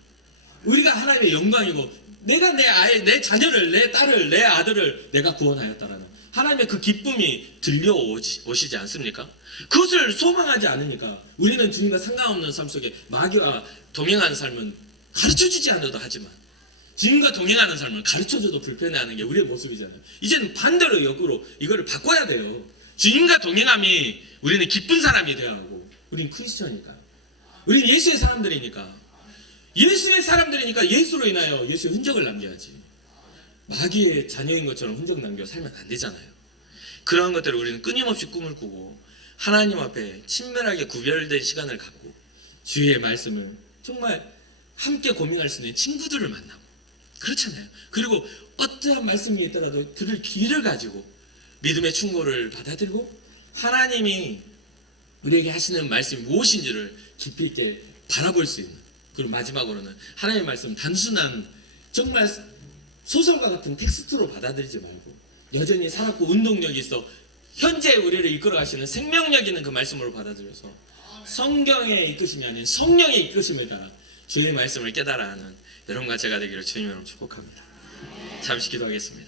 우리가 하나님의 영광이고 내가 내 아이, 내 자녀를, 내 딸을, 내 아들을 내가 구원하였다라는 하나님의 그 기쁨이 들려오시지 않습니까? 그것을 소망하지 않으니까 우리는 주님과 상관없는 삶 속에 마귀와 동행하는 삶은 가르쳐주지 않아도 하지만 주님과 동행하는 삶을 가르쳐줘도 불편해하는 게 우리의 모습이잖아요. 이제는 반대로 역으로 이거를 바꿔야 돼요. 주님과 동행함이 우리는 기쁜 사람이 되어야 하고 우리는 크리스천이니까 우리는 예수의 사람들이니까 예수의 사람들이니까 예수로 인하여 예수의 흔적을 남겨야지. 마귀의 자녀인 것처럼 흔적 남겨 살면 안 되잖아요. 그러한 것들을 우리는 끊임없이 꿈을 꾸고 하나님 앞에 친밀하게 구별된 시간을 갖고 주의 말씀을 정말 함께 고민할 수 있는 친구들을 만나고 그렇잖아요. 그리고 어떠한 말씀이 있더라도 들을 귀를 가지고 믿음의 충고를 받아들고 하나님이 우리에게 하시는 말씀이 무엇인지를 깊이 있게 바라볼 수 있는. 그리고 마지막으로는 하나님의 말씀 단순한 정말 소설과 같은 텍스트로 받아들이지 말고 여전히 살았고 운동력이 있어 현재 우리를 이끌어 가시는 생명력 있는 그 말씀으로 받아들여서 성경의 이끄심이 아닌 성령의 이끄심을 따라 주의 말씀을 깨달아 하는 여러분과 제가 되기를 주님으로 축복합니다. 잠시 기도하겠습니다.